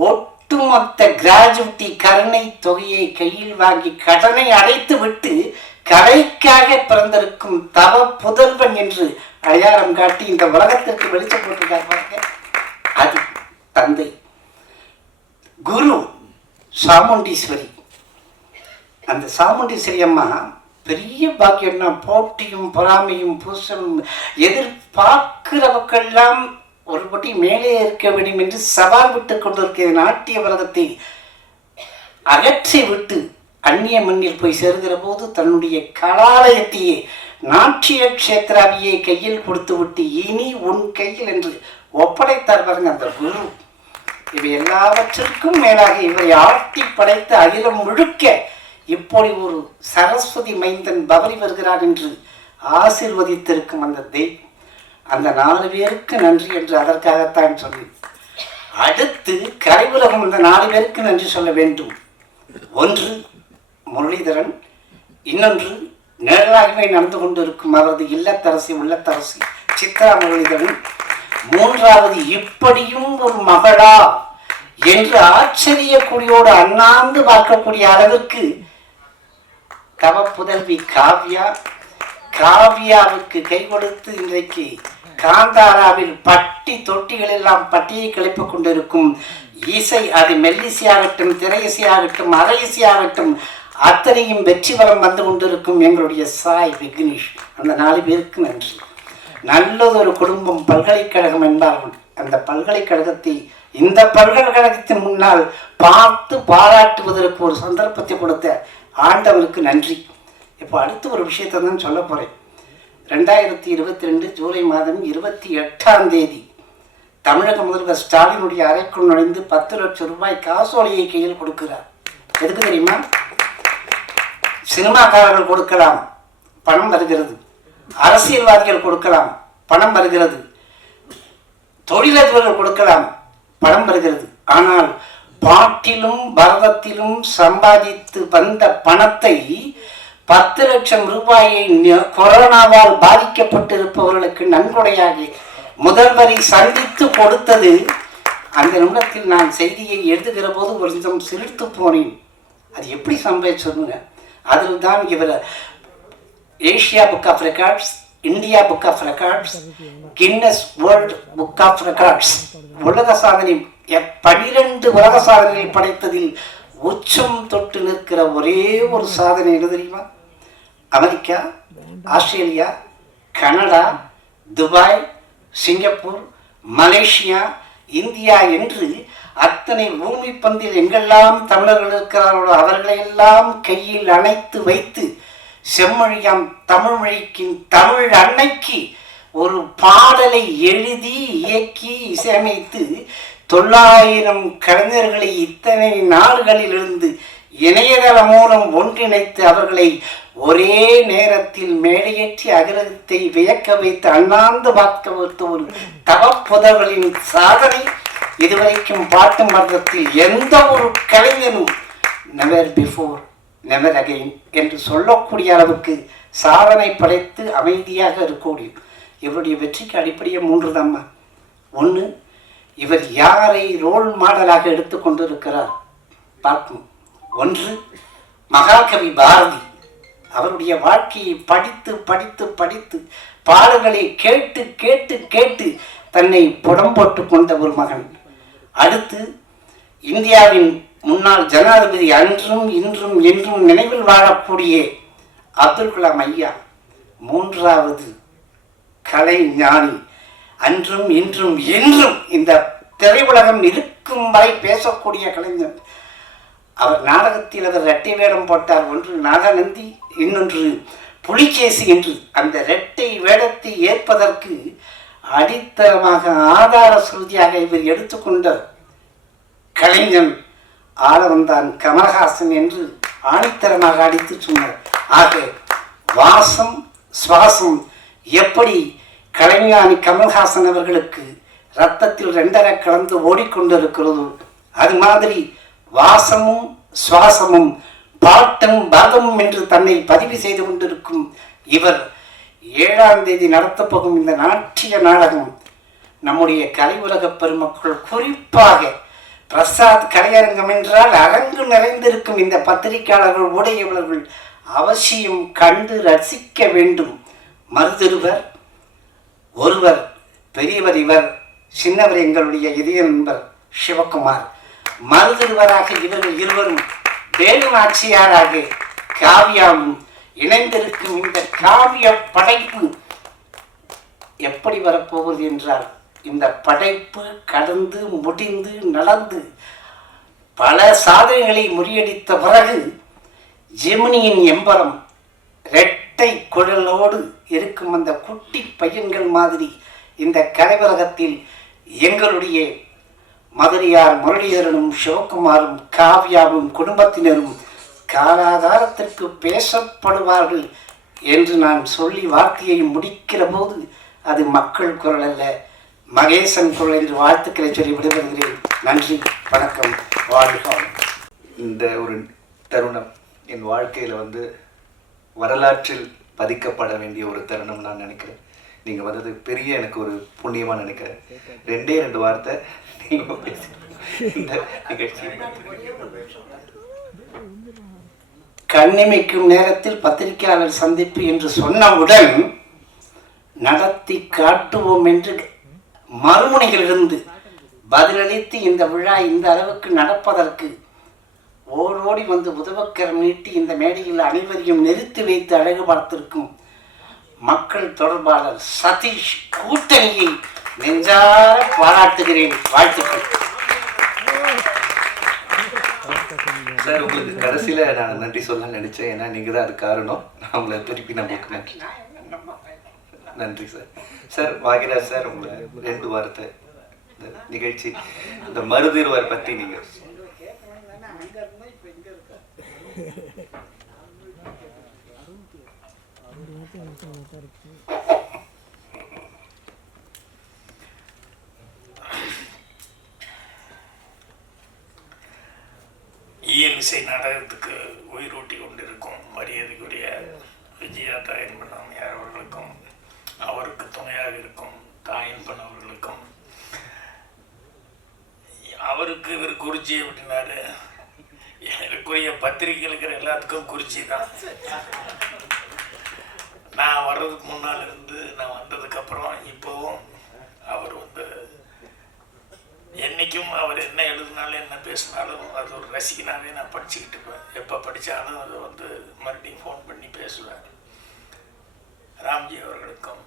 ஒட்டுமொத்த கிராஜுவிட்டி கருணை தொகையை கையில் வாங்கி கடனை அடைத்து விட்டு கலைக்காக பிறந்திருக்கும் தவ புதல்வன் என்று அடையாளம் காட்டி இந்த உலகத்திற்கு வெளிச்சம் போட்டிருக்காங்க. அது தந்தை. குரு சாமுண்டீஸ்வரி. அந்த சாமுண்டீஸ்வரி அம்மா பெரிய பாக்கியம்னா போட்டியும் பொறாமையும் பூசலும் எதிர்பார்க்கிறவர்களெல்லாம் ஒருபடி மேலே இருக்க வேண்டும் என்று சவால் விட்டு கொண்டிருக்கிற நாட்டிய உலகத்தை அகற்றி விட்டு அந்நிய மண்ணில் போய் சேர்கிற போது தன்னுடைய கலாலயத்தையே நாட்டிய கஷேத்திராவியை கையில் கொடுத்து விட்டு இனி உன் கையில் என்று ஒப்படைத்தார் பாருங்க அந்த குரு. இவை எல்லாவற்றிற்கும் மேலாக இவரை ஆட்டி படைத்த அகிலம் முழுக்க இப்படி ஒரு சரஸ்வதி மைந்தன் பவனி வருகிறார் என்று ஆசீர்வதித்திருக்கும் அந்த தெய்வம். அந்த 4 பேருக்கு நன்றி என்று அதற்காகத்தான் சொல்லி அடுத்து கலை உலகம் அந்த 4 பேருக்கு நன்றி சொல்ல வேண்டும். ஒன்று முரளிதரன், இன்னொன்று நேராகவே நடந்து கொண்டிருக்கும் அவரது இல்லத்தரசி உள்ளத்தரசி சித்ரா முரளிதரன், 3வது இப்படியும் ஒரு மகளா என்று ஆச்சரியக்கூடியோடு அண்ணாந்து பார்க்கக்கூடிய அளவிற்கு தவ புதல்வி காவ்யா. காவ்யாவுக்கு கை கொடுத்து இன்றைக்கு காந்தாராவில் பட்டி தொட்டிகள் எல்லாம் பட்டியை கிளப்பிக் கொண்டிருக்கும் இசை, அது மெல்லிசையாகட்டும் திரையிசையாகட்டும் அரை இசையாகட்டும் அத்தனையும் வெற்றி வரம் வந்து கொண்டிருக்கும் எங்களுடைய சாய் விக்னேஷ். அந்த 4 பேருக்கு நன்றி. நல்லதொரு குடும்பம் பல்கலைக்கழகம் என்பார்கள். அந்த பல்கலைக்கழகத்தை இந்த பல்கலைக்கழகத்தின் முன்னால் பார்த்து பாராட்டுவதற்கு ஒரு சந்தர்ப்பத்தை கொடுத்த ஆண்டவருக்கு நன்றி. இப்போ அடுத்து ஒரு விஷயத்தை தான் சொல்ல போகிறேன். 2022 ஜூலை மாதம் 28ஆம் தேதி தமிழக முதல்வர் ஸ்டாலினுடைய அறைக்குள் நுழைந்து 10 லட்சம் ரூபாய் காசோலையை கையில் கொடுக்கிறார். எதுக்கு தெரியுமா? சினிமாக்காரர்கள் கொடுக்கலாம், பணம் வருகிறது. அரசியல்வாதிகள் கொடுக்கலாம், பணம் வருகிறது. தொழிலதிபர்கள் கொடுக்கலாம், பணம் வருகிறது. ஆனால் பாட்டிலும் பரதத்திலும் சம்பாதித்து வந்த பணத்தை 10 லட்சம் ரூபாயை கொரோனாவால் பாதிக்கப்பட்டிருப்பவர்களுக்கு நன்கொடையாக முதல்வரை சந்தித்து கொடுத்தது. அந்த நிமிடத்தில் நான் செய்தியை எழுதுகிற போது கொஞ்சம் சிரித்து போனேன். அது எப்படி சம்பவிச்சதுங்க? அதில் தான் இவர் Asia book of records, India book of records, Guinness world book of records உலக சாதனை 12 உலக சாதனைகள் படைத்ததில் உச்சம் தொட்டு நிற்கிற ஒரே ஒரு சாதனை என்ன தெரியுமா? America, Australia, Canada, Dubai, Singapore, Malaysia, India என்று அத்தனை பூமி பந்தில் எங்கெல்லாம் தமிழர்கள் இருக்கிறார்களோ அவர்களையெல்லாம் கையில் அணைத்து வைத்து செம்மொழியாம் தமிழ் மொழிக்கு தமிழ் அன்னைக்கு ஒரு பாடலை எழுதி இயக்கி இசையமைத்து 900 கலைஞர்களை இத்தனை நாடுகளிலிருந்து இணையதளம் மூலம் ஒன்றிணைத்து அவர்களை ஒரே நேரத்தில் மேடையேற்றி அகிலத்தை வியக்க வைத்து அண்ணாந்து பார்க்க வைத்த ஒரு தவப்புதர்களின் சாதனை இதுவரைக்கும் பாட்டு மன்றத்தில் எந்த ஒரு கலைஞனும் நெவர் பிஃபோர் நெவர் அகைன் என்று சொல்லக்கூடிய அளவுக்கு சாதனை படைத்து அமைதியாக இருக்கக்கூடிய இவருடைய வெற்றிக்கு அடிப்படையே 3 தாம்மா. 1, இவர் யாரை ரோல் மாடலாக எடுத்துக்கொண்டிருக்கிறார் பார்க்கணும். 1 மகாகவி பாரதி, அவருடைய வாழ்க்கையை படித்து படித்து படித்து பாடல்களை கேட்டு கேட்டு கேட்டு தன்னை புடம் போட்டு கொண்ட ஒரு மகன். அடுத்து இந்தியாவின் முன்னாள் ஜனாதிபதி, அன்றும் இன்றும் என்றும் நினைவில் வாழக்கூடிய அப்துல் கலாம் ஐயா. மூன்றாவது கலை ஞானி, அன்றும் இன்றும் என்றும் இந்த திரையுலகம் இருக்கும் வரை பேசக்கூடிய கலைஞர். அவர் நாடகத்தில் அவர் இரட்டை வேடம் போட்டார். ஒன்று நாகநந்தி, இன்னொன்று புலிகேசி என்று. அந்த இரட்டை வேடத்தை ஏற்பதற்கு அடித்தளமாக ஆதார சுருதியாக இவர் எடுத்துக்கொண்ட கலைஞன் ஆளவந்தான் கமல்ஹாசன் என்று ஆணித்தரமாக அடித்து சொன்னார். ஆக வாசம் சுவாசம் எப்படி கலைஞானி கமல்ஹாசன் அவர்களுக்கு ரத்தத்தில் 2.5 கலந்து ஓடிக்கொண்டிருக்கிறதோ, அது மாதிரி வாசமும் சுவாசமும் பாட்டும் பாகமும் என்று தன்னை பதிவு செய்து கொண்டிருக்கும் இவர் 7ஆம் தேதி நடத்தப்போகும் இந்த நாட்டிய நாடகம் நம்முடைய கலை உலக பெருமக்கள், குறிப்பாக பிரசாத் கலையரங்கம் என்றால் அரங்கு நிறைந்திருக்கும் இந்த பத்திரிகையாளர்கள், ஊடகவியலாளர்கள் அவசியம் கண்டு ரசிக்க வேண்டும். மருதிருவர் ஒருவர், பெரியவர் இவர், சின்னவர் எங்களுடைய இதய நண்பர் சிவகுமார். மருதிருவராக இவர்கள் இருவரும் வேலு நாச்சியாராக காவியாவும் இணைந்திருக்கும் இந்த காவிய படைப்பு எப்படி வரப்போவது என்றால், இந்த படைப்பு கடந்து முடிந்து நடந்து பல சாதனைகளை முறியடித்த பிறகு ஜெமினியின் எம்பரம் இரட்டை குழலோடு இருக்கும் அந்த குட்டி பையன்கள் மாதிரி இந்த கலைவரகத்தில் எங்களுடைய மதுரையார் முரளிதரனும் சிவகுமாரும் காவியாவும் குடும்பத்தினரும் காலாகாலத்திற்கு பேசப்படுவார்கள் என்று நான் சொல்லி வார்த்தையை முடிக்கிற போது அது மக்கள் குரல் அல்ல, மகேசன் குரல் என்று வாழ்த்துக்களை சொல்லி விடைபெறுகிறேன். நன்றி, வணக்கம், வாழ்க. இந்த ஒரு தருணம் என் வாழ்க்கையில் வந்து வரலாற்றில் பதிக்கப்பட வேண்டிய ஒரு தருணம் நான் நினைக்கிறேன். நீங்கள் வந்தது பெரிய எனக்கு ஒரு புண்ணியமாக நினைக்கிறேன். 2 வார்த்தை நீங்கள் பேசி இந்த நிகழ்ச்சி. கண்ணிமைக்கும் நேரத்தில் பத்திரிகையாளர் சந்திப்பு என்று சொன்னவுடன் நடத்தி காட்டுவோம் என்று மறுமுனையிலிருந்து பதிலளித்து இந்த விழா இந்த அளவுக்கு நடப்பதற்கு ஓடோடி வந்து உதவக்கரம் நீட்டி இந்த மேடையில் அனைவரையும் நிறுத்தி வைத்து அழகு பார்த்திருக்கும் மக்கள் தொடர்பாளர் சதீஷ் கூட்டணியை நெஞ்சார பாராட்டுகிறேன். வாழ்த்துக்கள் சார். உங்களுக்கு கடைசியில் நான் நன்றி சொல்ல நினைச்சேன், ஏன்னா நீங்கள் தான் அது காரணம். நான் உங்களை திருப்பி நமக்கு நன்றி சார். சார் பாகிராஜ் சார், உங்களை 2 வார்த்தை இந்த நிகழ்ச்சி, இந்த மருதிருவர் பற்றி நீங்கள். இயலிசை நாடகத்துக்கு உயிரூட்டி கொண்டிருக்கும் மரியாதைக்குரிய விஜயா தாயன்பன் அம்மையார் அவர்களுக்கும், அவருக்கு துணையாக இருக்கும் தாயன்பன் அவர்களுக்கும், அவருக்கு இவர் குறிச்சி அப்படின்னாரு, எனக்குரிய பத்திரிகையில் இருக்கிற எல்லாத்துக்கும் குறிச்சி தான். நான் வர்றதுக்கு முன்னால் இருந்து நான் வந்ததுக்கப்புறம் இப்போவும் அவர் வந்து என்றைக்கும் அவர் என்ன எழுதினாலும் என்ன பேசினாலும் அது ஒரு ரசிகனாகவே நான் படிச்சுக்கிட்டு இருப்பேன். எப்போ படித்தாலும் அதை வந்து மறுபடியும் ஃபோன் பண்ணி பேசுவேன். ராம்ஜி அவர்களுக்கும்,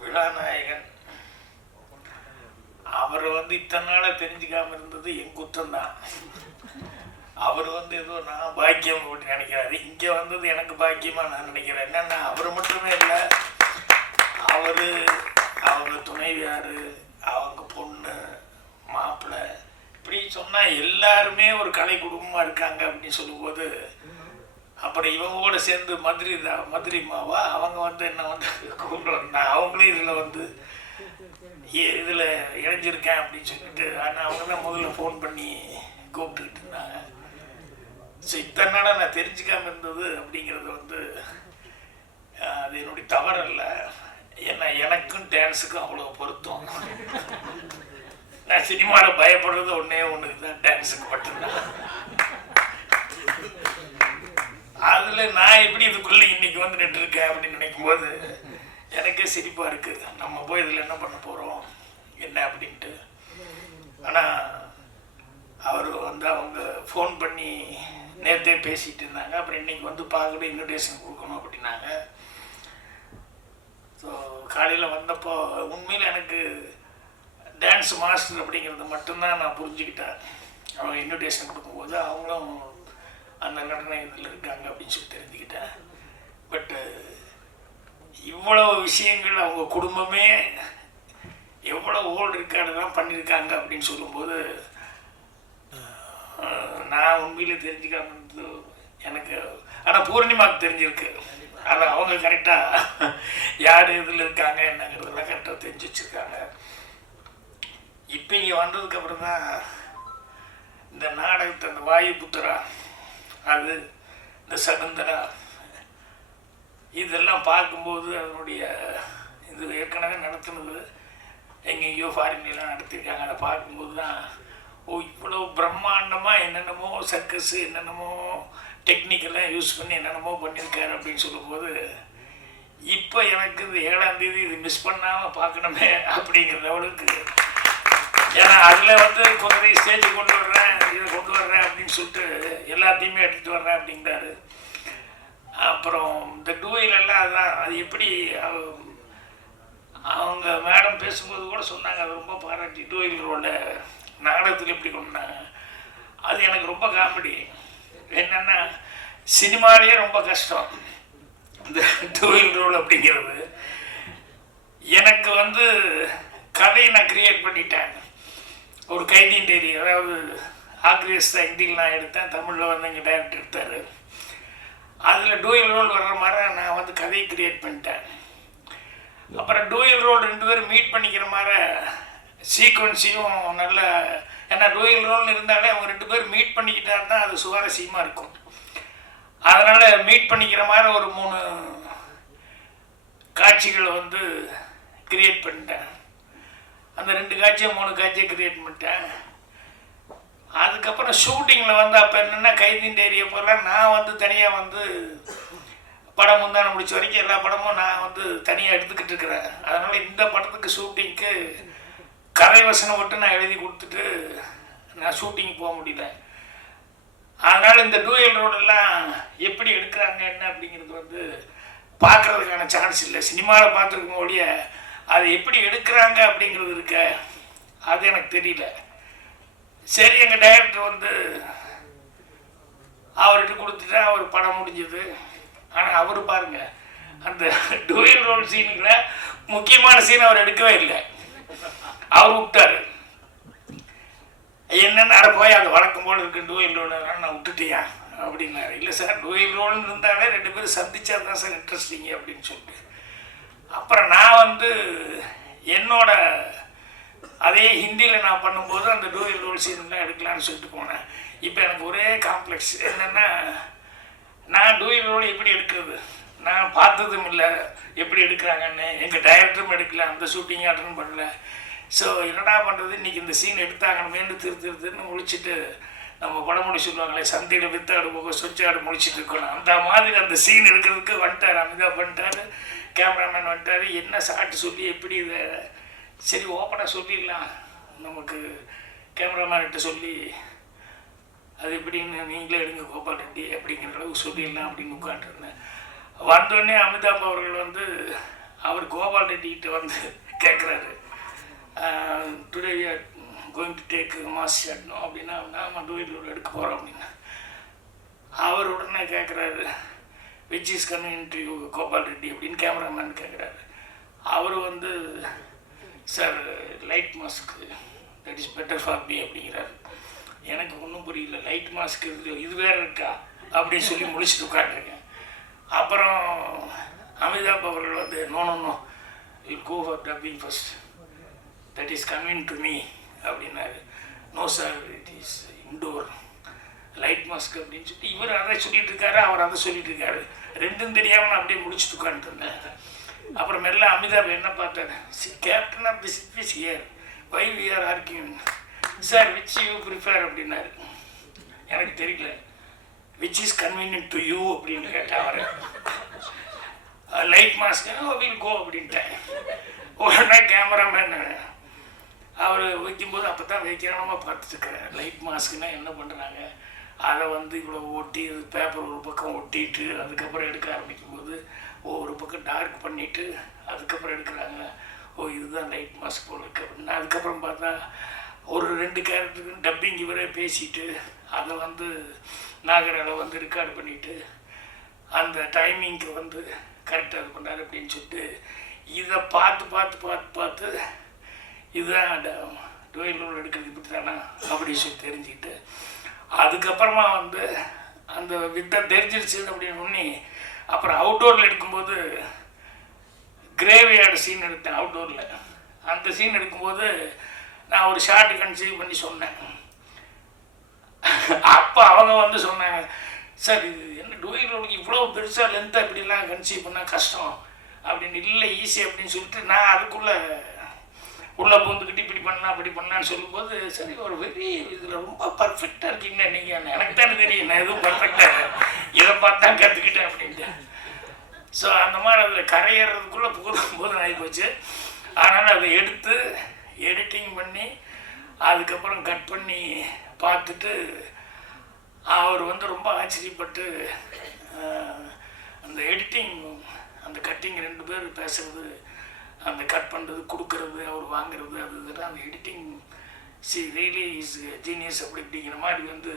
விழாநாயகன் அவரை வந்து இத்தனை நாளாக தெரிஞ்சுக்காம இருந்தது என் குற்றம் தான். அவர் வந்து ஏதோ நான் பாக்கியம் அப்படின்னு நினைக்கிறாரு. இங்கே வந்தது எனக்கு பாக்கியமாக நான் நினைக்கிறேன். என்னென்னா அவர் மட்டுமே இல்லை, அவர், அவங்க துணைவியார், அவங்க பொண்ணு, மாப்பிள்ளை, இப்படி சொன்னால் எல்லாருமே ஒரு கலை குடும்பமாக இருக்காங்க அப்படின்னு சொல்லும்போது, அப்புறம் இவங்களோட சேர்ந்து மதுரை மாவா அவங்க வந்து என்ன வந்து கூப்பிட்டு அவங்களே இதில் வந்து இதில் இணைஞ்சிருக்கேன் அப்படின்னு சொல்லிட்டு, ஆனால் அவங்க தான் முதல்ல ஃபோன் பண்ணி கூப்பிட்டுக்கிட்டு இருந்தாங்க. ஸோ இத்தனை நாளாக நான் தெரிஞ்சுக்காமல் இருந்தது அப்படிங்கிறது வந்து அது என்னுடைய தவறல்ல. ஏன்னா எனக்கும் டான்ஸுக்கும் அவ்வளோ பொருத்தம். நான் சினிமாவில் பயப்படுறது ஒன்றே ஒன்றுக்கு தான், டான்ஸுக்கு மட்டும்தான். அதில் நான் எப்படி இதுக்குள்ளே இன்னைக்கு வந்து நின்றுருக்கேன் அப்படின்னு நினைக்கும் போது எனக்கே சிரிப்பாக இருக்குது. நம்ம போய் இதில் என்ன பண்ண போகிறோம் என்ன அப்படின்ட்டு. ஆனால் அவர் வந்து அவங்க ஃபோன் பண்ணி நேற்றே பேசிகிட்டு இருந்தாங்க. அப்புறம் இன்றைக்கி வந்து பார்க்கணும், இன்விடேஷன் கொடுக்கணும் அப்படின்னாங்க. ஸோ காலையில் வந்தப்போ உண்மையில் எனக்கு டான்ஸ் மாஸ்டர் அப்படிங்கிறது மட்டும்தான் நான் புரிஞ்சுக்கிட்டேன். அவங்க இன்விடேஷன் கொடுக்கும்போது அவங்களும் அந்த நடன இதில் இருக்காங்க அப்படின்னு சொல்லி தெரிஞ்சுக்கிட்டேன். பட்டு இவ்வளோ விஷயங்கள் அவங்க குடும்பமே எவ்வளோ ஓல்டு ரெக்கார்டெல்லாம் பண்ணியிருக்காங்க அப்படின்னு சொல்லும்போது நான் உண்மையிலே தெரிஞ்சுக்காம இருந்தது எனக்கு. ஆனால் பூர்ணிமாவுக்கு தெரிஞ்சிருக்கு. அதை அவங்க கரெக்டாக யார் இதில் இருக்காங்க என்னங்கிறதெல்லாம் கரெக்டாக தெரிஞ்சு வச்சுருக்காங்க. இப்போ இங்கே வந்ததுக்கப்புறம் தான் இந்த நாடகத்தை, அந்த வாயு புத்திரா, அது இந்த சகுந்தரா, இதெல்லாம் பார்க்கும்போது அதனுடைய இது ஏற்கனவே நடத்துனது எங்கெங்கேயோ ஃபாரின்லாம் நடத்தியிருக்காங்க. அதை பார்க்கும்போது தான் ஓ இவ்வளோ பிரம்மாண்டமாக என்னென்னமோ சர்க்கஸு என்னென்னமோ டெக்னிக்கெல்லாம் யூஸ் பண்ணி என்னென்னமோ பண்ணியிருக்காரு அப்படின்னு சொல்லும்போது இப்போ எனக்கு இந்த 7ஆம் தேதி இது மிஸ் பண்ணாமல் பார்க்கணுமே அப்படிங்கிற லெவலுக்கு. ஏன்னா அதில் வந்து குதிரை ஸ்டேஜ் கொண்டு வர்றேன், இதை கொண்டு வர்றேன் அப்படின்னு சொல்லிட்டு எல்லாத்தையுமே எடுத்துகிட்டு வர்றேன் அப்படிங்கிறாரு. அப்புறம் இந்த டூயிலெல்லாம் அதான் அது எப்படி அவங்க மேடம் பேசும்போது கூட சொன்னாங்க, அது ரொம்ப பாராட்டி டூயிலரோட நாடகத்தில் எப்படி கொண்டாங்க. அது எனக்கு ரொம்ப காமெடி. என்னென்னா சினிமாலேயே ரொம்ப கஷ்டம் இந்த டூயில் ரோல் அப்படிங்கிறது. எனக்கு வந்து கதையை நான் கிரியேட் பண்ணிட்டேன். ஒரு கைதியின் டைரி, அதாவது ஆக்ரியஸ் தான் ஹிந்தியில் நான் எடுத்தேன், தமிழில் வந்து எங்கள் டைரக்டர் எடுத்தார். அதில் டூயல் ரோல் வர்ற மாதிரி நான் வந்து கதையை கிரியேட் பண்ணிட்டேன். அப்புறம் டூயல் ரோல் 2 பேரும் மீட் பண்ணிக்கிற மாதிரி சீக்வன்ஸையும் நல்ல, ஏன்னா டூயல் ரோல்னு இருந்தாலே அவங்க 2 பேரும் மீட் பண்ணிக்கிட்டா தான் அது சுவாரஸ்யமாக இருக்கும். அதனால் மீட் பண்ணிக்கிற மாதிரி ஒரு 3 காட்சிகளை வந்து கிரியேட் பண்ணிட்டேன். அந்த 2 காட்சியை 3 காட்சியை கிரியேட் பண்ணிட்டேன். அதுக்கப்புறம் ஷூட்டிங்கில் வந்து அப்போ என்னென்னா கைதின் டைரியை போல நான் வந்து தனியாக வந்து படம் முந்தான முடிச்ச வரைக்கும் எல்லா படமும் நான் வந்து தனியாக எடுத்துக்கிட்டு இருக்கிறேன். அதனால் இந்த படத்துக்கு ஷூட்டிங்க்கு கதை வசனம் மட்டும் நான் எழுதி கொடுத்துட்டு நான் ஷூட்டிங் போக முடியல. அதனால் இந்த டூயல் ரோடெல்லாம் எப்படி எடுக்கிறாங்க என்ன அப்படிங்கிறது வந்து பார்க்குறதுக்கான சான்ஸ் இல்லை. சினிமாவில் பார்த்துருக்கும் ஒழிய அது எப்படி எடுக்கிறாங்க அப்படிங்கிறது இருக்க அது எனக்கு தெரியல. சரி, எங்கள் டைரக்டர் வந்து அவர்கிட்ட கொடுத்துட்டா அவர் படம் முடிஞ்சது. ஆனால் அவர் பாருங்க, அந்த டூயல் ரோல் சீனுங்களை முக்கியமான சீன் அவர் எடுக்கவே இல்லை. அவர் விட்டார். என்னென்ன அரை போய் அது வழக்கம் போல் இருக்கு டூயல் ரோல், நான் விட்டுட்டியா அப்படின்னாரு. இல்லை சார், டூயல் ரோல்னு இருந்தாலே 2 பேரும் சந்திச்சா தான் சார் இன்ட்ரெஸ்டிங்கு அப்படின்னு சொல்லிட்டு அப்புறம் நான் வந்து என்னோட அதே ஹிந்தியில் நான் பண்ணும்போது அந்த டூயல் ரோல் சீன்லாம் எடுக்கலான்னு சொல்லிட்டு போனேன். இப்போ எனக்கு ஒரே காம்ப்ளெக்ஸ் என்னென்னா, நான் டூயல் ரோல் எப்படி எடுக்கிறது நான் பார்த்ததும் இல்லை, எப்படி எடுக்கிறாங்கன்னு. எங்கள் டைரக்டரும் எடுக்கல, அந்த ஷூட்டிங்கும் அட்டன் பண்ணல. ஸோ என்னடா பண்ணுறது, இன்றைக்கி இந்த சீன் எடுத்தாங்கன்னு திருன்னு முழிச்சிட்டு நம்ம படமொழி சொல்லுவாங்களே, சந்தையில் வித்தாடு போக சொச்சாடு முடிச்சுட்டு இருக்கணும். அந்த மாதிரி அந்த சீன் எடுக்கிறதுக்கு வந்துட்டார், அமிதாப் பண்ணிட்டார், கேமராமேன் வந்துட்டார். என்ன சாட்டு சொல்லி எப்படி இதை சரி ஓப்பனாக சொல்லிடலாம், நமக்கு கேமராமேன்கிட்ட சொல்லி அது எப்படின்னு நீங்களே எடுங்க கோபால் ரெட்டி அப்படிங்கிற அளவுக்கு சொல்லிடலாம் அப்படின்னு உட்காந்துருந்தேன். வந்தோடனே அமிதாப் அவர்கள் வந்து அவர் கோபால் ரெட்டிகிட்ட வந்து கேட்குறாரு, today we are going to take mass shot அப்படின்னா நாம் டூயல் எடுக்க போகிறோம் அப்படின்னா அவர் உடனே கேட்குறாரு, which is coming to you Gopal Reddy அப்படின்னு கேமராமேன் கேட்குறாரு. அவர் வந்து சார் லைட் மாஸ்க்கு that is better for me அப்படிங்கிறாரு. எனக்கு ஒன்றும் புரியல, லைட் மாஸ்க் இது வேறு இருக்கா அப்படின்னு சொல்லி முடிச்சுட்டு உட்காந்துருக்கேன். அப்புறம் அமிதாப் அவர்கள் வந்து no you go for dubbing first, that is coming to me அப்படின்னாரு. No sir, it is indoor light mask அப்படின்னு சொல்லிட்டு இவர் அதை சொல்லிட்டு இருக்காரு, அவர் அதை சொல்லிட்டு இருக்காரு. ரெண்டும் தெரியாமல் நான் அப்படியே முடிச்சுட்டு உட்காந்துருந்தேன். அப்புறம் மெல்ல அமிதாப் என்ன பார்த்தாரு, captain of the ship is here, why we are arguing sir, which you prefer அப்படின்னாரு. எனக்கு தெரியல, which is convenient to you அப்படின்னு கேட்டேன் அவர். லைட் மாஸ்க் வில் கோ அப்படின்ட்டேன். உடனே கேமராமேன் அவர் வைக்கும்போது அப்போ தான் வைக்கிறோமா பார்த்துட்டுருக்கிறேன். லைட் மாஸ்க்குன்னா என்ன பண்ணுறாங்க, அதை வந்து இவ்வளோ ஒட்டி பேப்பர் ஒரு பக்கம் ஒட்டிட்டு அதுக்கப்புறம் எடுக்க ஆரம்பிக்கும்போது ஒரு பக்கம் டார்க் பண்ணிவிட்டு அதுக்கப்புறம் எடுக்கிறாங்க. ஓ இதுதான் லைட் மாஸ்க் போல் இருக்கு அப்படின்னா. அதுக்கப்புறம் பார்த்தா ஒரு 2 கேரக்டருக்கு டப்பிங் இவரே பேசிட்டு அதை வந்து நாகரால வந்து ரெக்கார்டு பண்ணிவிட்டு அந்த டைமிங்க்கு வந்து கரெக்டாக இது பண்ணார் அப்படின்னு சொல்லிட்டு இதை பார்த்து இதுதான் டுவெல் ரோல் எடுக்கிறது இப்படி தானா அப்படின்னு சொல்லி தெரிஞ்சுக்கிட்டு அதுக்கப்புறமா வந்து அந்த வித்தை தெரிஞ்சிருச்சு அப்படின்னு ஒன்று. அப்புறம் அவுட்டோரில் எடுக்கும்போது கிரேவியார்டு சீன் எடுத்தேன் அவுட்டோரில். அந்த சீன் எடுக்கும்போது நான் ஒரு ஷார்ட் கன்சீவ் பண்ணி சொன்னேன். அப்போ அவங்க வந்து சொன்னாங்க, சார் இது என்ன டுவெல் ரோலுக்கு இவ்வளோ பெருசாக லென்த்தாக இப்படிலாம் கன்சீவ் பண்ணால் கஷ்டம் அப்படின்னு. இல்லை ஈஸி அப்படின்னு சொல்லிட்டு நான் அதுக்குள்ளே உள்ளே பூந்துக்கிட்டு இப்படி பண்ணலாம் அப்படி பண்ணலான்னு சொல்லும்போது சரி ஒரு வெரி இதில் ரொம்ப பர்ஃபெக்டாக இருக்கீங்கண்ணா நீங்கள். எனக்கு தானே தெரியும் நான் எதுவும் பர்ஃபெக்டாக இதை பார்த்தா கற்றுக்கிட்டேன் அப்படின்ட்டு. ஸோ அந்த மாதிரி அதில் கரையேறதுக்குள்ளே போதும் ஆகிப்போச்சு. அதனால் அதை எடுத்து எடிட்டிங் பண்ணி அதுக்கப்புறம் கட் பண்ணி பார்த்துட்டு அவர் வந்து ரொம்ப ஆச்சரியப்பட்டு அந்த எடிட்டிங் அந்த கட்டிங் 2 பேர் பேசுகிறது அந்த கட் பண்ணுறது கொடுக்கறது அவர் வாங்குறது அது இதெல்லாம் அந்த எடிட்டிங் ரியலி இஸ் ஜீனியஸ் அப்படி இப்படிங்கிற மாதிரி வந்து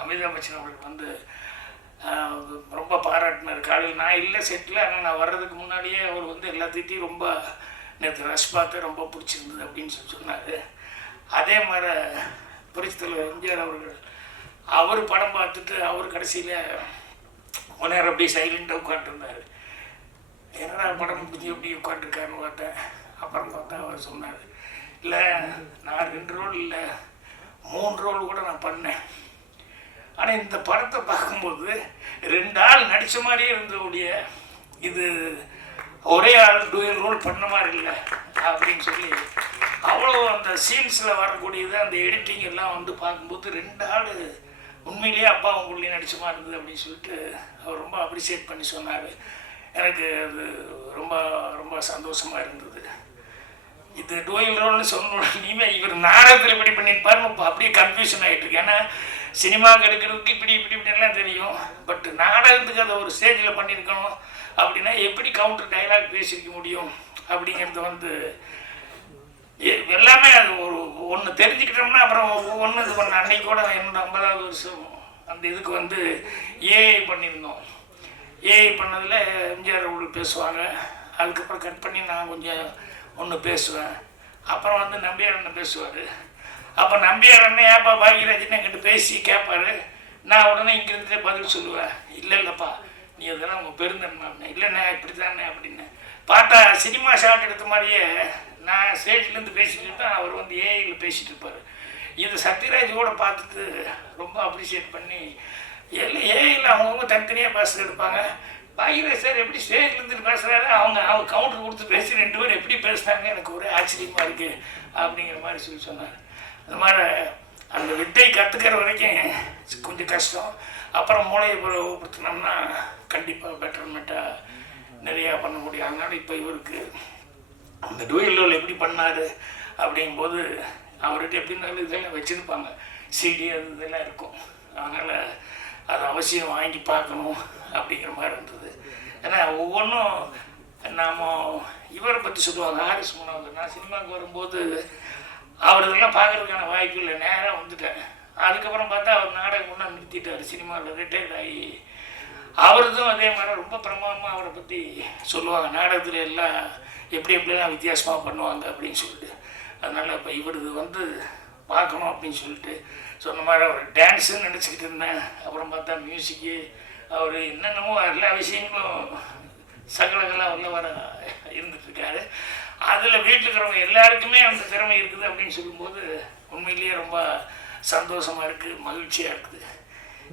அமிதாப் பச்சன் அவர்களுக்கு வந்து ரொம்ப பாராட்டினார். காலையில் நான் இல்லை செட்டில், ஆனால் நான் வர்றதுக்கு முன்னாடியே அவர் வந்து எல்லாத்தையும் ரொம்ப நேற்று ரஷ் பார்த்து ரொம்ப பிடிச்சிருந்தது அப்படின்னு சொன்னார். அதே மாதிரி புரட்சித்தலைவர் எம்ஜிஆர் அவர்கள் அவர் படம் பார்த்துட்டு அவர் கடைசியில் நேரம் அப்படியே சைலண்டாக உட்காந்துருந்தார். என்னடா படம் முடிஞ்சு எப்படி உட்காந்துருக்காருன்னு பார்த்தேன். அப்புறம் பார்த்தா அவர் சொன்னார், இல்லை நான் 2 ரோல் இல்லை 3 ரோல் கூட நான் பண்ணேன். ஆனால் இந்த படத்தை பார்க்கும்போது 2 ஆள் நடித்த மாதிரியே இருந்தவுடைய இது ஒரே ஆள் டுவெல் ரோல் பண்ண மாதிரி இல்லை அப்படின்னு சொல்லி அவ்வளோ அந்த சீன்ஸில் வரக்கூடியது அந்த எடிட்டிங் எல்லாம் வந்து பார்க்கும்போது 2 ஆள் உண்மையிலேயே அப்பா உங்களுடைய நடிச்ச மாதிரி இருந்தது அப்படின்னு சொல்லிட்டு அவர் ரொம்ப அப்ரிஷியேட் பண்ணி சொன்னார். எனக்கு அது ரொம்ப ரொம்ப சந்தோஷமாக இருந்தது. இது டுவெல் ரோல்னு சொல்லணும். இனிமேல் இவர் நாடகத்தில் இப்படி பண்ணியிருப்பாருன்னு இப்போ அப்படியே கன்ஃபியூஷன் ஆகிட்டு இருக்கு. ஏன்னா சினிமாவுக்கு எடுக்கிறதுக்கு இப்படிலாம் தெரியும், பட் நாடகத்துக்கு அதை ஒரு ஸ்டேஜில் பண்ணியிருக்கணும் அப்படின்னா எப்படி கவுண்டர் டைலாக் பேசியிருக்க முடியும் அப்படிங்கிறது வந்து எல்லாமே அது ஒன்று தெரிஞ்சுக்கிட்டோம்னா அப்புறம் ஒவ்வொன்று இது பண்ண. அன்னைக்கு கூட என்னோட 50வது வருஷம் அந்த இதுக்கு வந்து ஏஐ பண்ணியிருந்தோம். ஏஐ பண்ணதில் எம்ஜிஆர் அவர்கள் பேசுவாங்க, அதுக்கப்புறம் கட் பண்ணி நான் கொஞ்சம் ஒன்று பேசுவேன், அப்புறம் வந்து நம்பியார் அண்ணன் பேசுவார். அப்போ நம்பியார் அண்ணன் ஏப்பா பாக்யராஜன் என்கிட்ட பேசி கேட்பார், நான் உடனே இங்கேருந்துட்டே பதில் சொல்லுவேன், இல்லைப்பா நீ அதெல்லாம் உங்கள் பெருந்தன்மை இல்லைண்ணே இப்படி தானே அப்படின்னு. பார்த்தா சினிமா ஷாட் எடுத்த மாதிரியே நான் ஸ்டேஜ்லேருந்து பேசிகிட்டு இருப்பேன், அவர் வந்து ஏஐயில் பேசிகிட்டு இருப்பார். இது சத்யராஜோட பார்த்துட்டு ரொம்ப அப்ரிஷியேட் பண்ணி எல்லாம் ஏஐயில் அவங்கவுங்க தனித்தனியாக பேசுறது எடுப்பாங்க. பாக்யராஜ் சார் எப்படி ஸ்டேஜ்லேருந்து பேசுகிறாரு, அவங்க கவுண்டர் கொடுத்து பேசி 2 பேரும் எப்படி பேசுனாங்க எனக்கு ஒரே ஆச்சரியமாக இருக்குது அப்படிங்கிற மாதிரி சொன்னார். அந்த மாதிரி அந்த வித்தை கற்றுக்கிற வரைக்கும் கொஞ்சம் கஷ்டம். அப்புறம் மூளையை ஊப்படுத்தினோம்னா கண்டிப்பாக பெட்டர்மெண்ட்டாக நிறையா பண்ண முடியும். அதனால் இப்போ இவருக்கு அந்த டுவெல் ரோல் எப்படி பண்ணார் அப்படிங்கும்போது அவர்கிட்ட எப்படின்னாலும் இதெல்லாம் வச்சுருப்பாங்க, சிடி அது இதெல்லாம் இருக்கும். அதனால் அது அவசியம் வாங்கி பார்க்கணும் அப்படிங்கிற மாதிரி இருந்தது. ஏன்னா ஒவ்வொன்றும் நாம் இவரை பற்றி சொல்லுவாங்க ஹாரிஸ் மனோகர். நான் சினிமாவுக்கு வரும்போது அவர் இதெல்லாம் பார்க்குறதுக்கான வாய்ப்பு இல்லை, நேராக வந்துட்டேன். அதுக்கப்புறம் பார்த்தா அவர் நாடகம் ஒன்றா நிறுத்திட்டார், சினிமாவில் ரிட்டையர்ட் ஆகி. அவருதும் அதே மாதிரி ரொம்ப பிரமாதமாக அவரை பற்றி சொல்லுவாங்க, நாடகத்தில் எல்லாம் எப்படிலாம் வித்தியாசமாக பண்ணுவாங்க அப்படின்னு சொல்லிட்டு. அதனால் இப்போ இவரது வந்து பார்க்கணும் அப்படின்னு சொல்லிட்டு சொன்ன மாதிரி அவர் டான்ஸுன்னு நினச்சிக்கிட்டு இருந்தேன். அப்புறம் பார்த்தா மியூசிக்கு அவர் என்னென்னமோ எல்லா விஷயங்களும் சகலகலாக வர இருந்துகிட்ருக்காரு. அதில் வீட்டில் இருக்கிறவங்க எல்லாருக்குமே அந்த திறமை இருக்குது அப்படின்னு சொல்லும்போது உண்மையிலேயே ரொம்ப சந்தோஷமாக இருக்குது, மகிழ்ச்சியாக இருக்குது.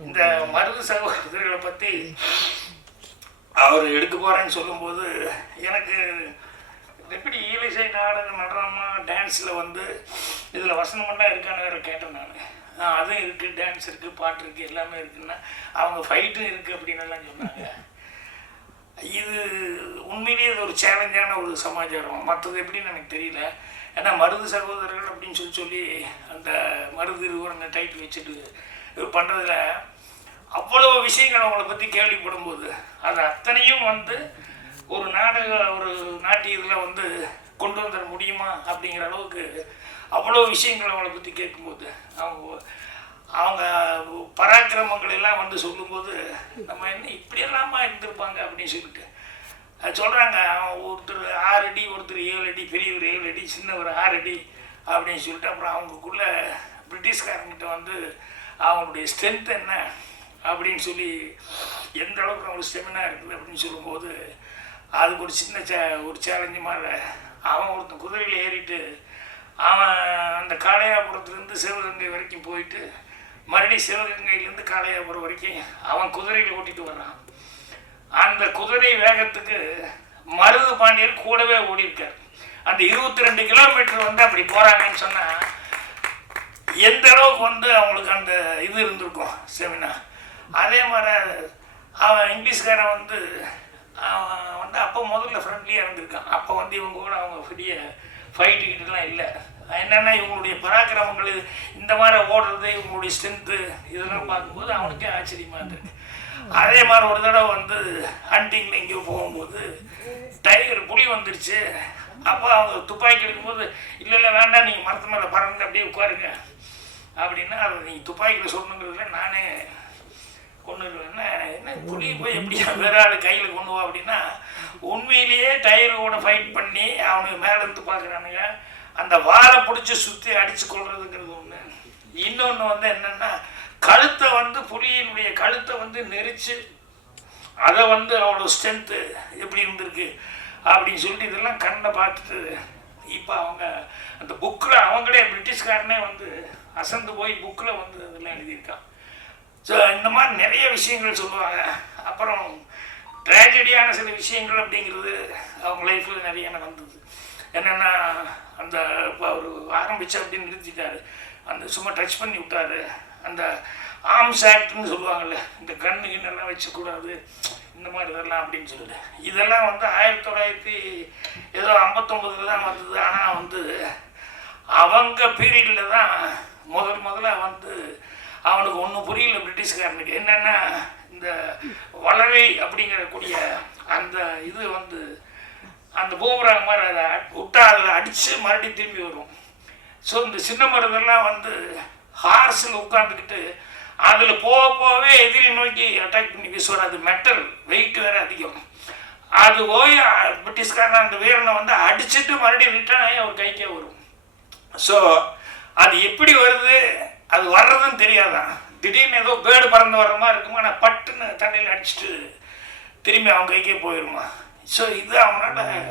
இந்த மருது சகோதரர்களை பற்றி அவர் எடுக்க போகிறேன்னு சொல்லும்போது எனக்கு எப்படி ஈலிசை நாடகம் நடனமாக டான்ஸில் வந்து இதில் வசனமெல்லாம் இருக்கான்னு வேறு கேட்டேன் நான். அதுவும் இருக்குது, டான்ஸ் இருக்குது, பாட்டு இருக்குது, எல்லாமே இருக்குன்னா அவங்க ஃபைட்டும் இருக்குது அப்படின்னு எல்லாம் சொன்னாங்க. இது உண்மையிலேயே இது ஒரு சேலஞ்சான ஒரு சமாச்சாரம். மற்றது எப்படின்னு எனக்கு தெரியல. ஏன்னா மருது சகோதரர்கள் அப்படின்னு சொல்லி அந்த மருது இருவருங்க டைட்டில் வச்சுட்டு இது பண்ணுறதுல அவ்வளோ விஷயங்கள் அவங்கள பற்றி கேள்விப்படும்போது அது அத்தனையும் வந்து ஒரு நாட்டியத்தில் வந்து கொண்டு வந்துட முடியுமா அப்படிங்கிற அளவுக்கு அவ்வளோ விஷயங்கள் அவங்கள பற்றி கேட்கும்போது அவங்க பராக்கிரமங்கள் எல்லாம் வந்து சொல்லும்போது நம்ம என்ன இப்படியெல்லாமா இருந்திருப்பாங்க அப்படின்னு சொல்லிட்டு அது சொல்கிறாங்க. ஒருத்தர் 6 அடி, ஒருத்தர் 7 அடி, பெரியவர் 7 அடி, சின்னவர் 6 அடி அப்படின்னு சொல்லிட்டு அப்புறம் அவங்களுக்குள்ள பிரிட்டிஷ்காரங்கிட்ட வந்து அவங்களுடைய ஸ்ட்ரென்த் என்ன அப்படின்னு சொல்லி எந்த அளவுக்கு அவங்களுக்கு ஸ்டெமினா இருக்குது அப்படின்னு சொல்லும்போது அதுக்கு ஒரு சின்ன ஒரு சேலஞ்சு மாதிரி அவன் ஒருத்தன் குதிரையில் ஏறிட்டு அவன் அந்த காளையாபுரத்துலேருந்து சிவகங்கை வரைக்கும் போயிட்டு மறுபடியும் சிவகங்கையிலேருந்து காளையாபுரம் வரைக்கும் அவன் குதிரையில் ஓட்டிகிட்டு வர்றான். அந்த குதிரை வேகத்துக்கு மருது பாண்டியர் கூடவே ஓடிருக்கார். அந்த 22 கிலோமீட்டர் வந்து அப்படி போகிறாங்கன்னு சொன்னால் எந்த அளவுக்கு வந்து அவங்களுக்கு அந்த இது இருந்திருக்கும் செமினா. அதே மாதிரி அவன் இங்கிலீஷ்காரன் வந்து அவன் வந்து அப்போ முதல்ல ஃப்ரெண்ட்லியாக இருந்திருக்கான். அப்போ வந்து இவங்க கூட அவங்க பெரிய ஃபைட்டுக்கிட்டலாம் இல்லை. என்னென்னா இவங்களுடைய பராக்கிரமங்கள் இந்த மாதிரி ஓடுறது, இவங்களுடைய ஸ்ட்ரென்த்து இதெல்லாம் பார்க்கும்போது அவனுக்கே ஆச்சரியமாக இருந்திருக்கு. அதே மாதிரி ஒரு தடவை வந்து ஹண்டிங்கில் எங்கேயோ போகும்போது டைகர் புலி வந்துருச்சு. அப்போ அவங்க துப்பாக்கி எடுக்கும்போது இல்லை வேண்டாம், நீங்கள் மரத்து மேலே பறந்து அப்படியே உட்காருங்க அப்படின்னா அதை நீங்கள் துப்பாக்கியில் சொல்லணுங்கிறதுல நானே கொண்டுருவேன்னா என்ன புலி போய் எப்படியா வேற ஆள் கையில் கொண்டு வா அப்படின்னா உண்மையிலேயே டைகரோட ஃபைட் பண்ணி அவனுக்கு மேலேருந்து பார்க்குறானுங்க. அந்த வாழை பிடிச்சி சுற்றி அடித்து கொள்றதுங்கிறது ஒன்று. இன்னொன்று வந்து என்னென்னா கழுத்தை வந்து புலியினுடைய கழுத்தை வந்து நெரிச்சு அதை வந்து அவ்வளோ ஸ்ட்ரென்த்து எப்படி இருந்திருக்கு அப்படின்னு சொல்லிட்டு இதெல்லாம் கண்ணை பார்த்துட்டு இப்போ அவங்க அந்த புக்கில் அவங்களே பிரிட்டிஷ்காரனே வந்து அசந்து போய் புக்கில் வந்து இதெல்லாம் எழுதியிருக்கான். ஸோ இந்த மாதிரி நிறைய விஷயங்கள் சொல்லுவாங்க. அப்புறம் ட்ராஜடியான சில விஷயங்கள் அப்படிங்கிறது அவங்க லைஃப்பில் நிறைய நடந்தது. என்னென்னா அந்த இப்போ அவர் ஆரம்பித்த அப்படின்னு நிறுத்திட்டார். அந்த சும்மா டச் பண்ணி விட்டார். அந்த ஆர்ம்ஸ் ஆக்ட்னு சொல்லுவாங்கள்ல, இந்த கண்ணு கிண்ணெல்லாம் வச்சக்கூடாது இந்த மாதிரி இதெல்லாம் அப்படின்னு சொல்லிட்டு இதெல்லாம் வந்து 1959 தான் வந்தது. ஆனால் வந்து அவங்க பீரியடில் தான் முதல்ல வந்து அவனுக்கு ஒன்றும் புரியல பிரிட்டிஷ்காரனுக்கு. என்னென்னா இந்த வளரை அப்படிங்கிறக்கூடிய அந்த இது வந்து அந்த பூமராங் மாதிரி அதை விட்டா அதில் அடித்து மறுபடியும் திரும்பி வரும். ஸோ இந்த சின்ன மருதெல்லாம் வந்து ஹார்ஸில் உட்காந்துக்கிட்டு அதில் போகவே எதிரி நோக்கி அட்டாக் பண்ணி வீசுவார். அது மெட்டல் வெயிட் வேறு அதிகம். அது போய் பிரிட்டிஷ்காரன் அந்த வீரனை வந்து அடிச்சுட்டு மறுபடியும் ரிட்டர்ன் ஆகி அவர் கைக்கே வரும். ஸோ அது எப்படி வருது, அது வர்றதுன்னு தெரியாதான். திடீர்னு ஏதோ பேர்டு பறந்து வர்ற மாதிரி இருக்குமா, ஆனால் பட்டுன்னு தண்ணியில் அடிச்சுட்டு திரும்பி அவங்க கைக்கே போயிடுமா. ஸோ இது அவனால்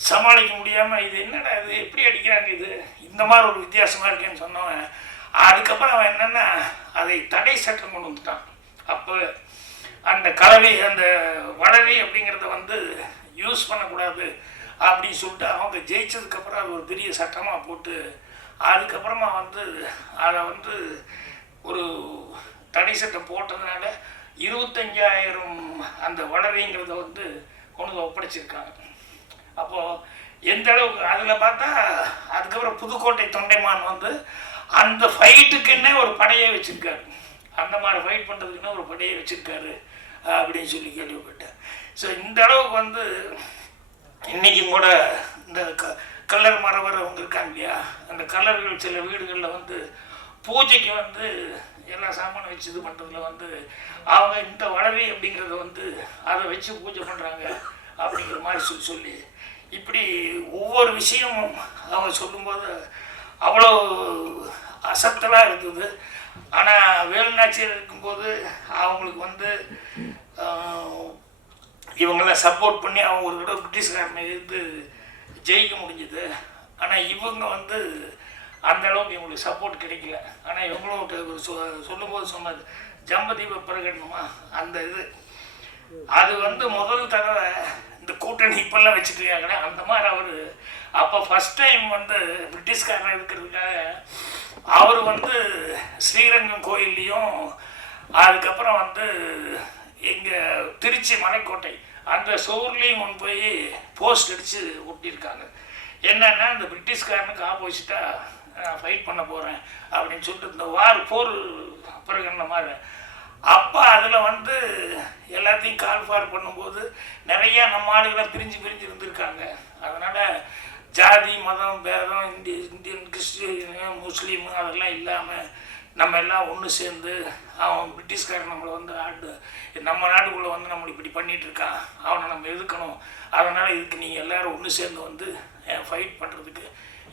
சமாளிக்க முடியாமல் இது என்னடா இது எப்படி அடிக்கிறாங்க, இது இந்த மாதிரி ஒரு வித்தியாசமாக இருக்கேன்னு சொன்னவன் அதுக்கப்புறம் அவன் என்னென்னா அதை தடை சட்டம் கொண்டு வந்துட்டான். அப்போ அந்த கலவை அந்த வளரி அப்படிங்கிறத வந்து யூஸ் பண்ணக்கூடாது அப்படின்னு சொல்லிட்டு அவங்க ஜெயிச்சதுக்கப்புறம் அது ஒரு பெரிய சட்டமாக போட்டு அதுக்கப்புறமா வந்து அதை வந்து ஒரு தடை சட்டம் போட்டதுனால 25,000 அந்த வளரிங்கிறத வந்து கொண்டு ஒப்படைச்சிருக்காங்க. அப்போது எந்த அளவுக்கு அதில் பார்த்தா அதுக்கப்புறம் புதுக்கோட்டை தொண்டைமான் வந்து அந்த ஃபைட்டுக்குன்னே ஒரு படையை வச்சுருக்காரு. அந்த மாதிரி ஃபைட் பண்ணுறதுக்குன்னே ஒரு படையை வச்சுருக்காரு அப்படின்னு சொல்லி கேள்விப்பட்டேன். ஸோ இந்த அளவுக்கு வந்து இன்றைக்கும் கூட இந்த கல்லர் மரவர் அவங்க இருக்காங்க இல்லையா, அந்த கல்லர்கள் சில வீடுகளில் வந்து பூஜைக்கு வந்து எல்லா சாமானும் வச்சு இது பண்ணுறதுல வந்து அவங்க இந்த வளரி அப்படிங்கிறத வந்து அதை வச்சு பூஜை பண்ணுறாங்க அப்படிங்கிற மாதிரி சொல்லி இப்படி ஒவ்வொரு விஷயமும் அவங்க சொல்லும்போது அவ்வளோ அசத்தலாக இருந்தது. ஆனால் வேலுநாச்சியார் இருக்கும்போது அவங்களுக்கு வந்து இவங்களாம் சப்போர்ட் பண்ணி அவங்க ஒரு தடவை பிரிட்டிஷ்காரனை எதிர்த்து ஜெயிக்க முடிஞ்சுது. ஆனால் இவங்க வந்து அந்த அளவுக்கு இவங்களுக்கு சப்போர்ட் கிடைக்கல. ஆனால் இவங்களும் சொல்லும்போது சொன்னது ஜம்பதீப பிரகடனமா அந்த இது அது வந்து முதல் தடவை இந்த கூட்டணி இப்பெல்லாம் வச்சுருக்காங்களே அந்த மாதிரி அவர் அப்போ ஃபஸ்ட் டைம் வந்து பிரிட்டிஷ்காரன் இருக்கிறதுக்காக அவர் வந்து ஸ்ரீரங்கம் கோயில்லையும் அதுக்கப்புறம் வந்து எங்கள் திருச்சி மலைக்கோட்டை அந்த சோர்லேயும் கொண்டு போய் போஸ்ட் அடித்து ஒட்டியிருக்காங்க. என்னன்னா இந்த பிரிட்டிஷ்காரனுக்கு ஆப்போசிட்டாக ஃபைட் பண்ண போகிறேன் அப்படின்னு சொல்லிட்டு இந்த போர் பிரகடன மாதிரி அப்போ அதில் வந்து எல்லாத்தையும் கால்ஃபார் பண்ணும்போது நிறையா நம்ம ஆளுகளை பிரிஞ்சு இருந்திருக்காங்க. அதனால் ஜாதி மதம் பேதம் இந்தியன் கிறிஸ்டின் முஸ்லீம் அதெல்லாம் இல்லாமல் நம்ம எல்லாம் ஒன்று சேர்ந்து அவன் பிரிட்டிஷ்காரன் நம்மளை வந்து நம்ம நாட்டுக்குள்ளே வந்து நம்மளை இப்படி பண்ணிகிட்டு இருக்கான், அவனை நம்ம எதுக்கணும். அதனால் இதுக்கு நீங்கள் எல்லோரும் ஒன்று சேர்ந்து வந்து ஃபைட் பண்ணுறதுக்கு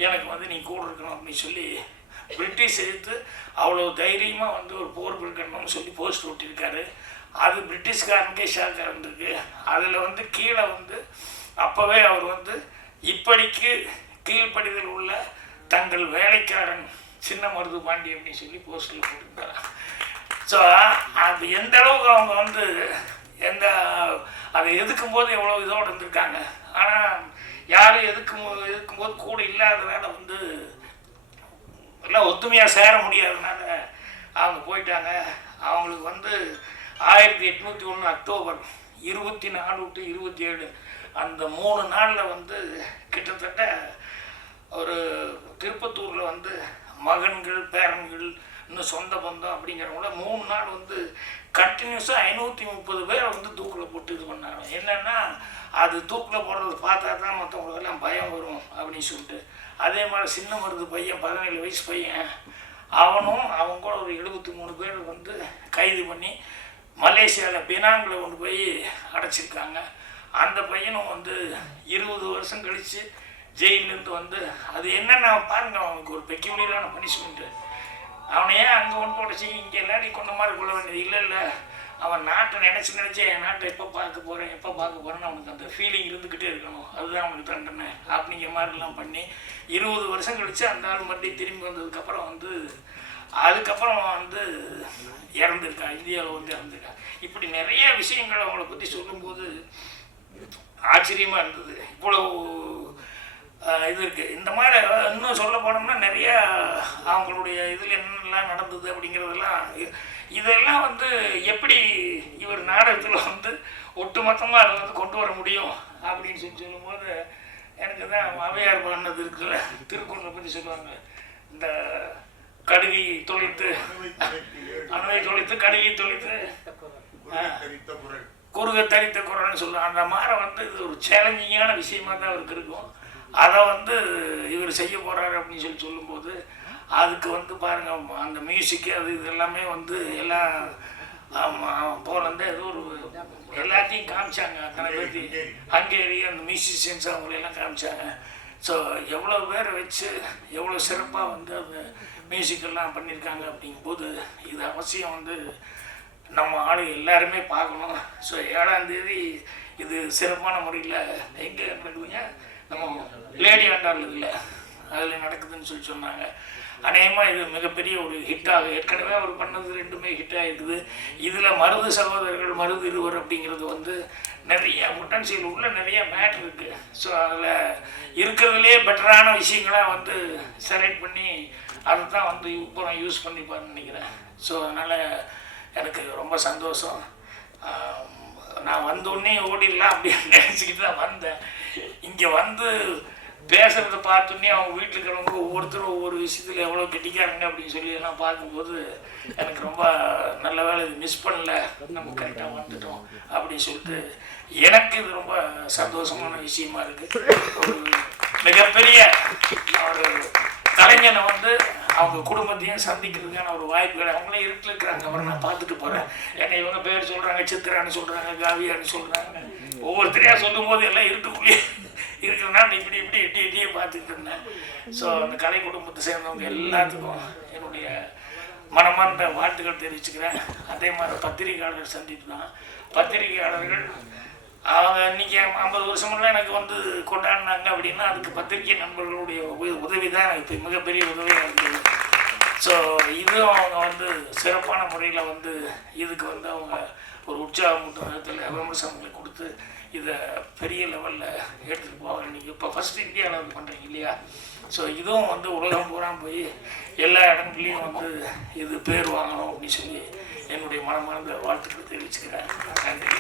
எனக்கு வந்து நீ கூட இருக்கணும் அப்படின்னு சொல்லி பிரிட்டிஷ் எதிர்த்து அவ்வளோ தைரியமாக வந்து ஒரு போர் இருக்கணும்னு சொல்லி போஸ்ட் ஒட்டியிருக்காரு. அது பிரிட்டிஷ்காரனுக்கே ஷாக்காக இருந்திருக்கு. அதில் வந்து கீழே வந்து அப்போவே அவர் வந்து இப்படிக்கு கீழ்ப்படிதல் உள்ள தங்கள் வேலைக்காரன் சின்ன மருது பாண்டி அப்படின்னு சொல்லி போஸ்டில் போட்டிருந்தாங்க. ஸோ அது எந்த அளவுக்கு அவங்க வந்து அதை எதுக்கும்போது எவ்வளோ இதோடு இருந்திருக்காங்க. ஆனால் யாரும் எதுக்கும்போது கூட இல்லாதனால வந்து எல்லாம் ஒத்துமையாக சேர முடியாதனால அவங்க போயிட்டாங்க. அவங்களுக்கு வந்து 1801 அக்டோபர் 24 to 27 அந்த 3 நாளில் வந்து கிட்டத்தட்ட ஒரு திருப்பத்தூரில் வந்து மகன்கள் பேரன்கள் இன்னும் சொந்த பந்தம் அப்படிங்கிறவங்கள 3 நாள் வந்து கண்டினியூஸாக 530 பேரை வந்து தூக்கில் போட்டு இது பண்ணாங்க. என்னென்னா அது தூக்கில் போடுறது பார்த்தா தான் மற்றவங்களுக்கெல்லாம் பயம் வரும் அப்படின்னு சொல்லிட்டு. அதே மாதிரி சின்ன மருது பையன் 17 வயசு பையன் அவனும் அவங்க கூட ஒரு 73 பேர் வந்து கைது பண்ணி மலேசியாவில் பினாங்கில் கொண்டு போய் அடைச்சிருக்காங்க. அந்த பையனும் வந்து 20 வருஷம் கழித்து ஜெயிலேருந்து வந்து அது என்னென்ன பாருங்க, அவனுக்கு ஒரு பெக்யூலியரான பனிஷ்மெண்ட்டு. அவனை ஏன் அங்கே கொண்டு போட்டுச்சு இங்கே எல்லாரையும் கொண்ட மாதிரி கொள்ள வேண்டியது இல்லை. அவன் நாட்டை நினச்சி என் நாட்டை எப்போ பார்க்க போகிறேன்னு அவனுக்கு அந்த ஃபீலிங் இருந்துக்கிட்டே இருக்கணும். அதுதான் அவனுக்கு தண்டனை அப்படிங்கிற மாதிரிலாம் பண்ணி 20 வருஷம் கழித்து அந்த ஆள் மறுபடியும் திரும்பி வந்ததுக்கப்புறம் வந்து அதுக்கப்புறம் வந்து இறந்துருக்கான், இந்தியாவில் வந்து இறந்துருக்கான். இப்படி நிறைய விஷயங்கள் அவங்கள பற்றி சொல்லும்போது ஆச்சரியமாக இருந்தது. இவ்வளோ இது இருக்குது. இந்த மாதிரி இன்னும் சொல்ல போனோம்னா நிறையா அவங்களுடைய இதில் என்னெல்லாம் நடந்தது அப்படிங்கிறதெல்லாம் இதெல்லாம் வந்து எப்படி இவர் நாடகத்தில் வந்து ஒட்டுமொத்தமாக அதை வந்து கொண்டு வர முடியும் அப்படின்னு சொல்லும்போது எனக்கு தான் அவையார் பண்ணது இருக்குல்ல, திருக்குறளை பற்றி சொல்லுவாங்க. இந்த கடுகை தொலைத்து அணுவை தொலைத்து கடுகை தொலைத்து குறுக தரித்த குரல்னு சொல்லுவாங்க. அந்த மாதிரி வந்து இது ஒரு சேலஞ்சிங்கான விஷயமாக தான் அவருக்கு இருக்கும். அதை வந்து இவர் செய்ய போகிறாரு அப்படின்னு சொல்லும்போது அதுக்கு வந்து பாருங்கள் அந்த மியூசிக்கு அது இது எல்லாமே வந்து எல்லாம் போலேருந்து ஏதோ ஒரு எல்லாத்தையும் காமிச்சாங்க. அத்தனை பேர்த்தி ஹங்கேரி அந்த மியூசிஷியன்ஸ் அவங்களெல்லாம் காமிச்சாங்க. ஸோ எவ்வளோ பேரை வச்சு எவ்வளோ சிறப்பாக வந்து அந்த மியூசிக்கெல்லாம் பண்ணியிருக்காங்க அப்படிங்கும்போது இது அவசியம் வந்து நம்ம ஆளு எல்லாருமே பார்க்கணும். ஸோ 7ஆம் தேதி இது சிறப்பான முறையில் எங்கே நடக்குதுங்க, நம்ம லேடி ஆண்டாள் இல்லை அதில் நடக்குதுன்னு சொன்னாங்க. அநேகமாக இது மிகப்பெரிய ஒரு ஹிட்டாக ஏற்கனவே அவர் பண்ணது 2மே ஹிட் ஆகிருக்குது. இதில் மருது சகோதரர்கள் மருது இருவர் அப்படிங்கிறது வந்து நிறைய பொட்டன்சியல் உள்ள நிறைய மேட்ரு இருக்குது. ஸோ அதில் இருக்கிறதுலே பெட்டரான விஷயங்களாக வந்து செலக்ட் பண்ணி அதை தான் வந்து இப்போ நான் யூஸ் பண்ணிப்பான்னு நினைக்கிறேன். ஸோ அதனால் எனக்கு ரொம்ப சந்தோஷம். நான் வந்தோடனே ஓடிடலாம் அப்படின்னு நினச்சிக்கிட்டு தான் வந்தேன். இங்கே வந்து பேசுகிறத பார்த்தோன்னே அவங்க வீட்டில் இருக்கிறவங்க ஒவ்வொருத்தரும் ஒவ்வொரு விஷயத்தில் எவ்வளோ கெட்டிக்காரங்க அப்படின்னு சொல்லி எல்லாம் பார்க்கும்போது எனக்கு ரொம்ப நல்ல வேலை இது மிஸ் பண்ணல, நம்ம கரெக்டாக வந்துட்டோம் அப்படின்னு சொல்லிட்டு எனக்கு இது ரொம்ப சந்தோஷமான விஷயமா இருக்குது. ஒரு மிகப்பெரிய ஒரு கலைஞனை வந்து அவங்க குடும்பத்தையும் சந்திக்கிறதுக்கான ஒரு வாய்ப்புகள் அவங்களே இருக்கிறாங்க. அவரை நான் பார்த்துட்டு போகிறேன். என்னை இவங்க பேர் சொல்கிறாங்க, சித்திரான்னு சொல்கிறாங்க, காவியான்னு சொல்கிறாங்க. ஒவ்வொருத்தரையாக சொல்லும் போது எல்லாம் இருக்குள்ளே இருக்கிறனால இப்படி எட்டியே பார்த்துட்டு இருந்தேன். ஸோ அந்த கலை குடும்பத்தை சேர்ந்தவங்க எல்லாத்துக்கும் என்னுடைய மனமார்ந்த வாழ்த்துக்கள் தெரிவிச்சுக்கிறேன். அதே மாதிரி பத்திரிகையாளர் சந்திப்பு தான். பத்திரிகையாளர்கள் அவங்க இன்றைக்கி 50 வருஷமெல்லாம் எனக்கு வந்து கொண்டாடினாங்க அப்படின்னா அதுக்கு பத்திரிகை நண்பர்களுடைய உதவி தான் எனக்கு மிகப்பெரிய உதவியாக இருந்தது. ஸோ இதுவும் அவங்க வந்து சிறப்பான முறையில் வந்து இதுக்கு வந்து அவங்க ஒரு உற்சாகமூட்டும் விதத்தில் விமர்சனங்களை கொடுத்து இதை பெரிய லெவலில் எடுத்துகிட்டு போவாங்க. நீங்கள் இப்போ ஃபஸ்ட்டு இந்தியாவில் வந்து பண்ணுறீங்க இல்லையா? ஸோ இதுவும் வந்து உலகம் பூரா போய் எல்லா இடங்கள்லையும் வந்து இது பேர் வாங்கணும் அப்படின்னு சொல்லி என்னுடைய மனமார்ந்த வாழ்த்துக்களை தெரிவிச்சுக்கிறேன். நன்றி.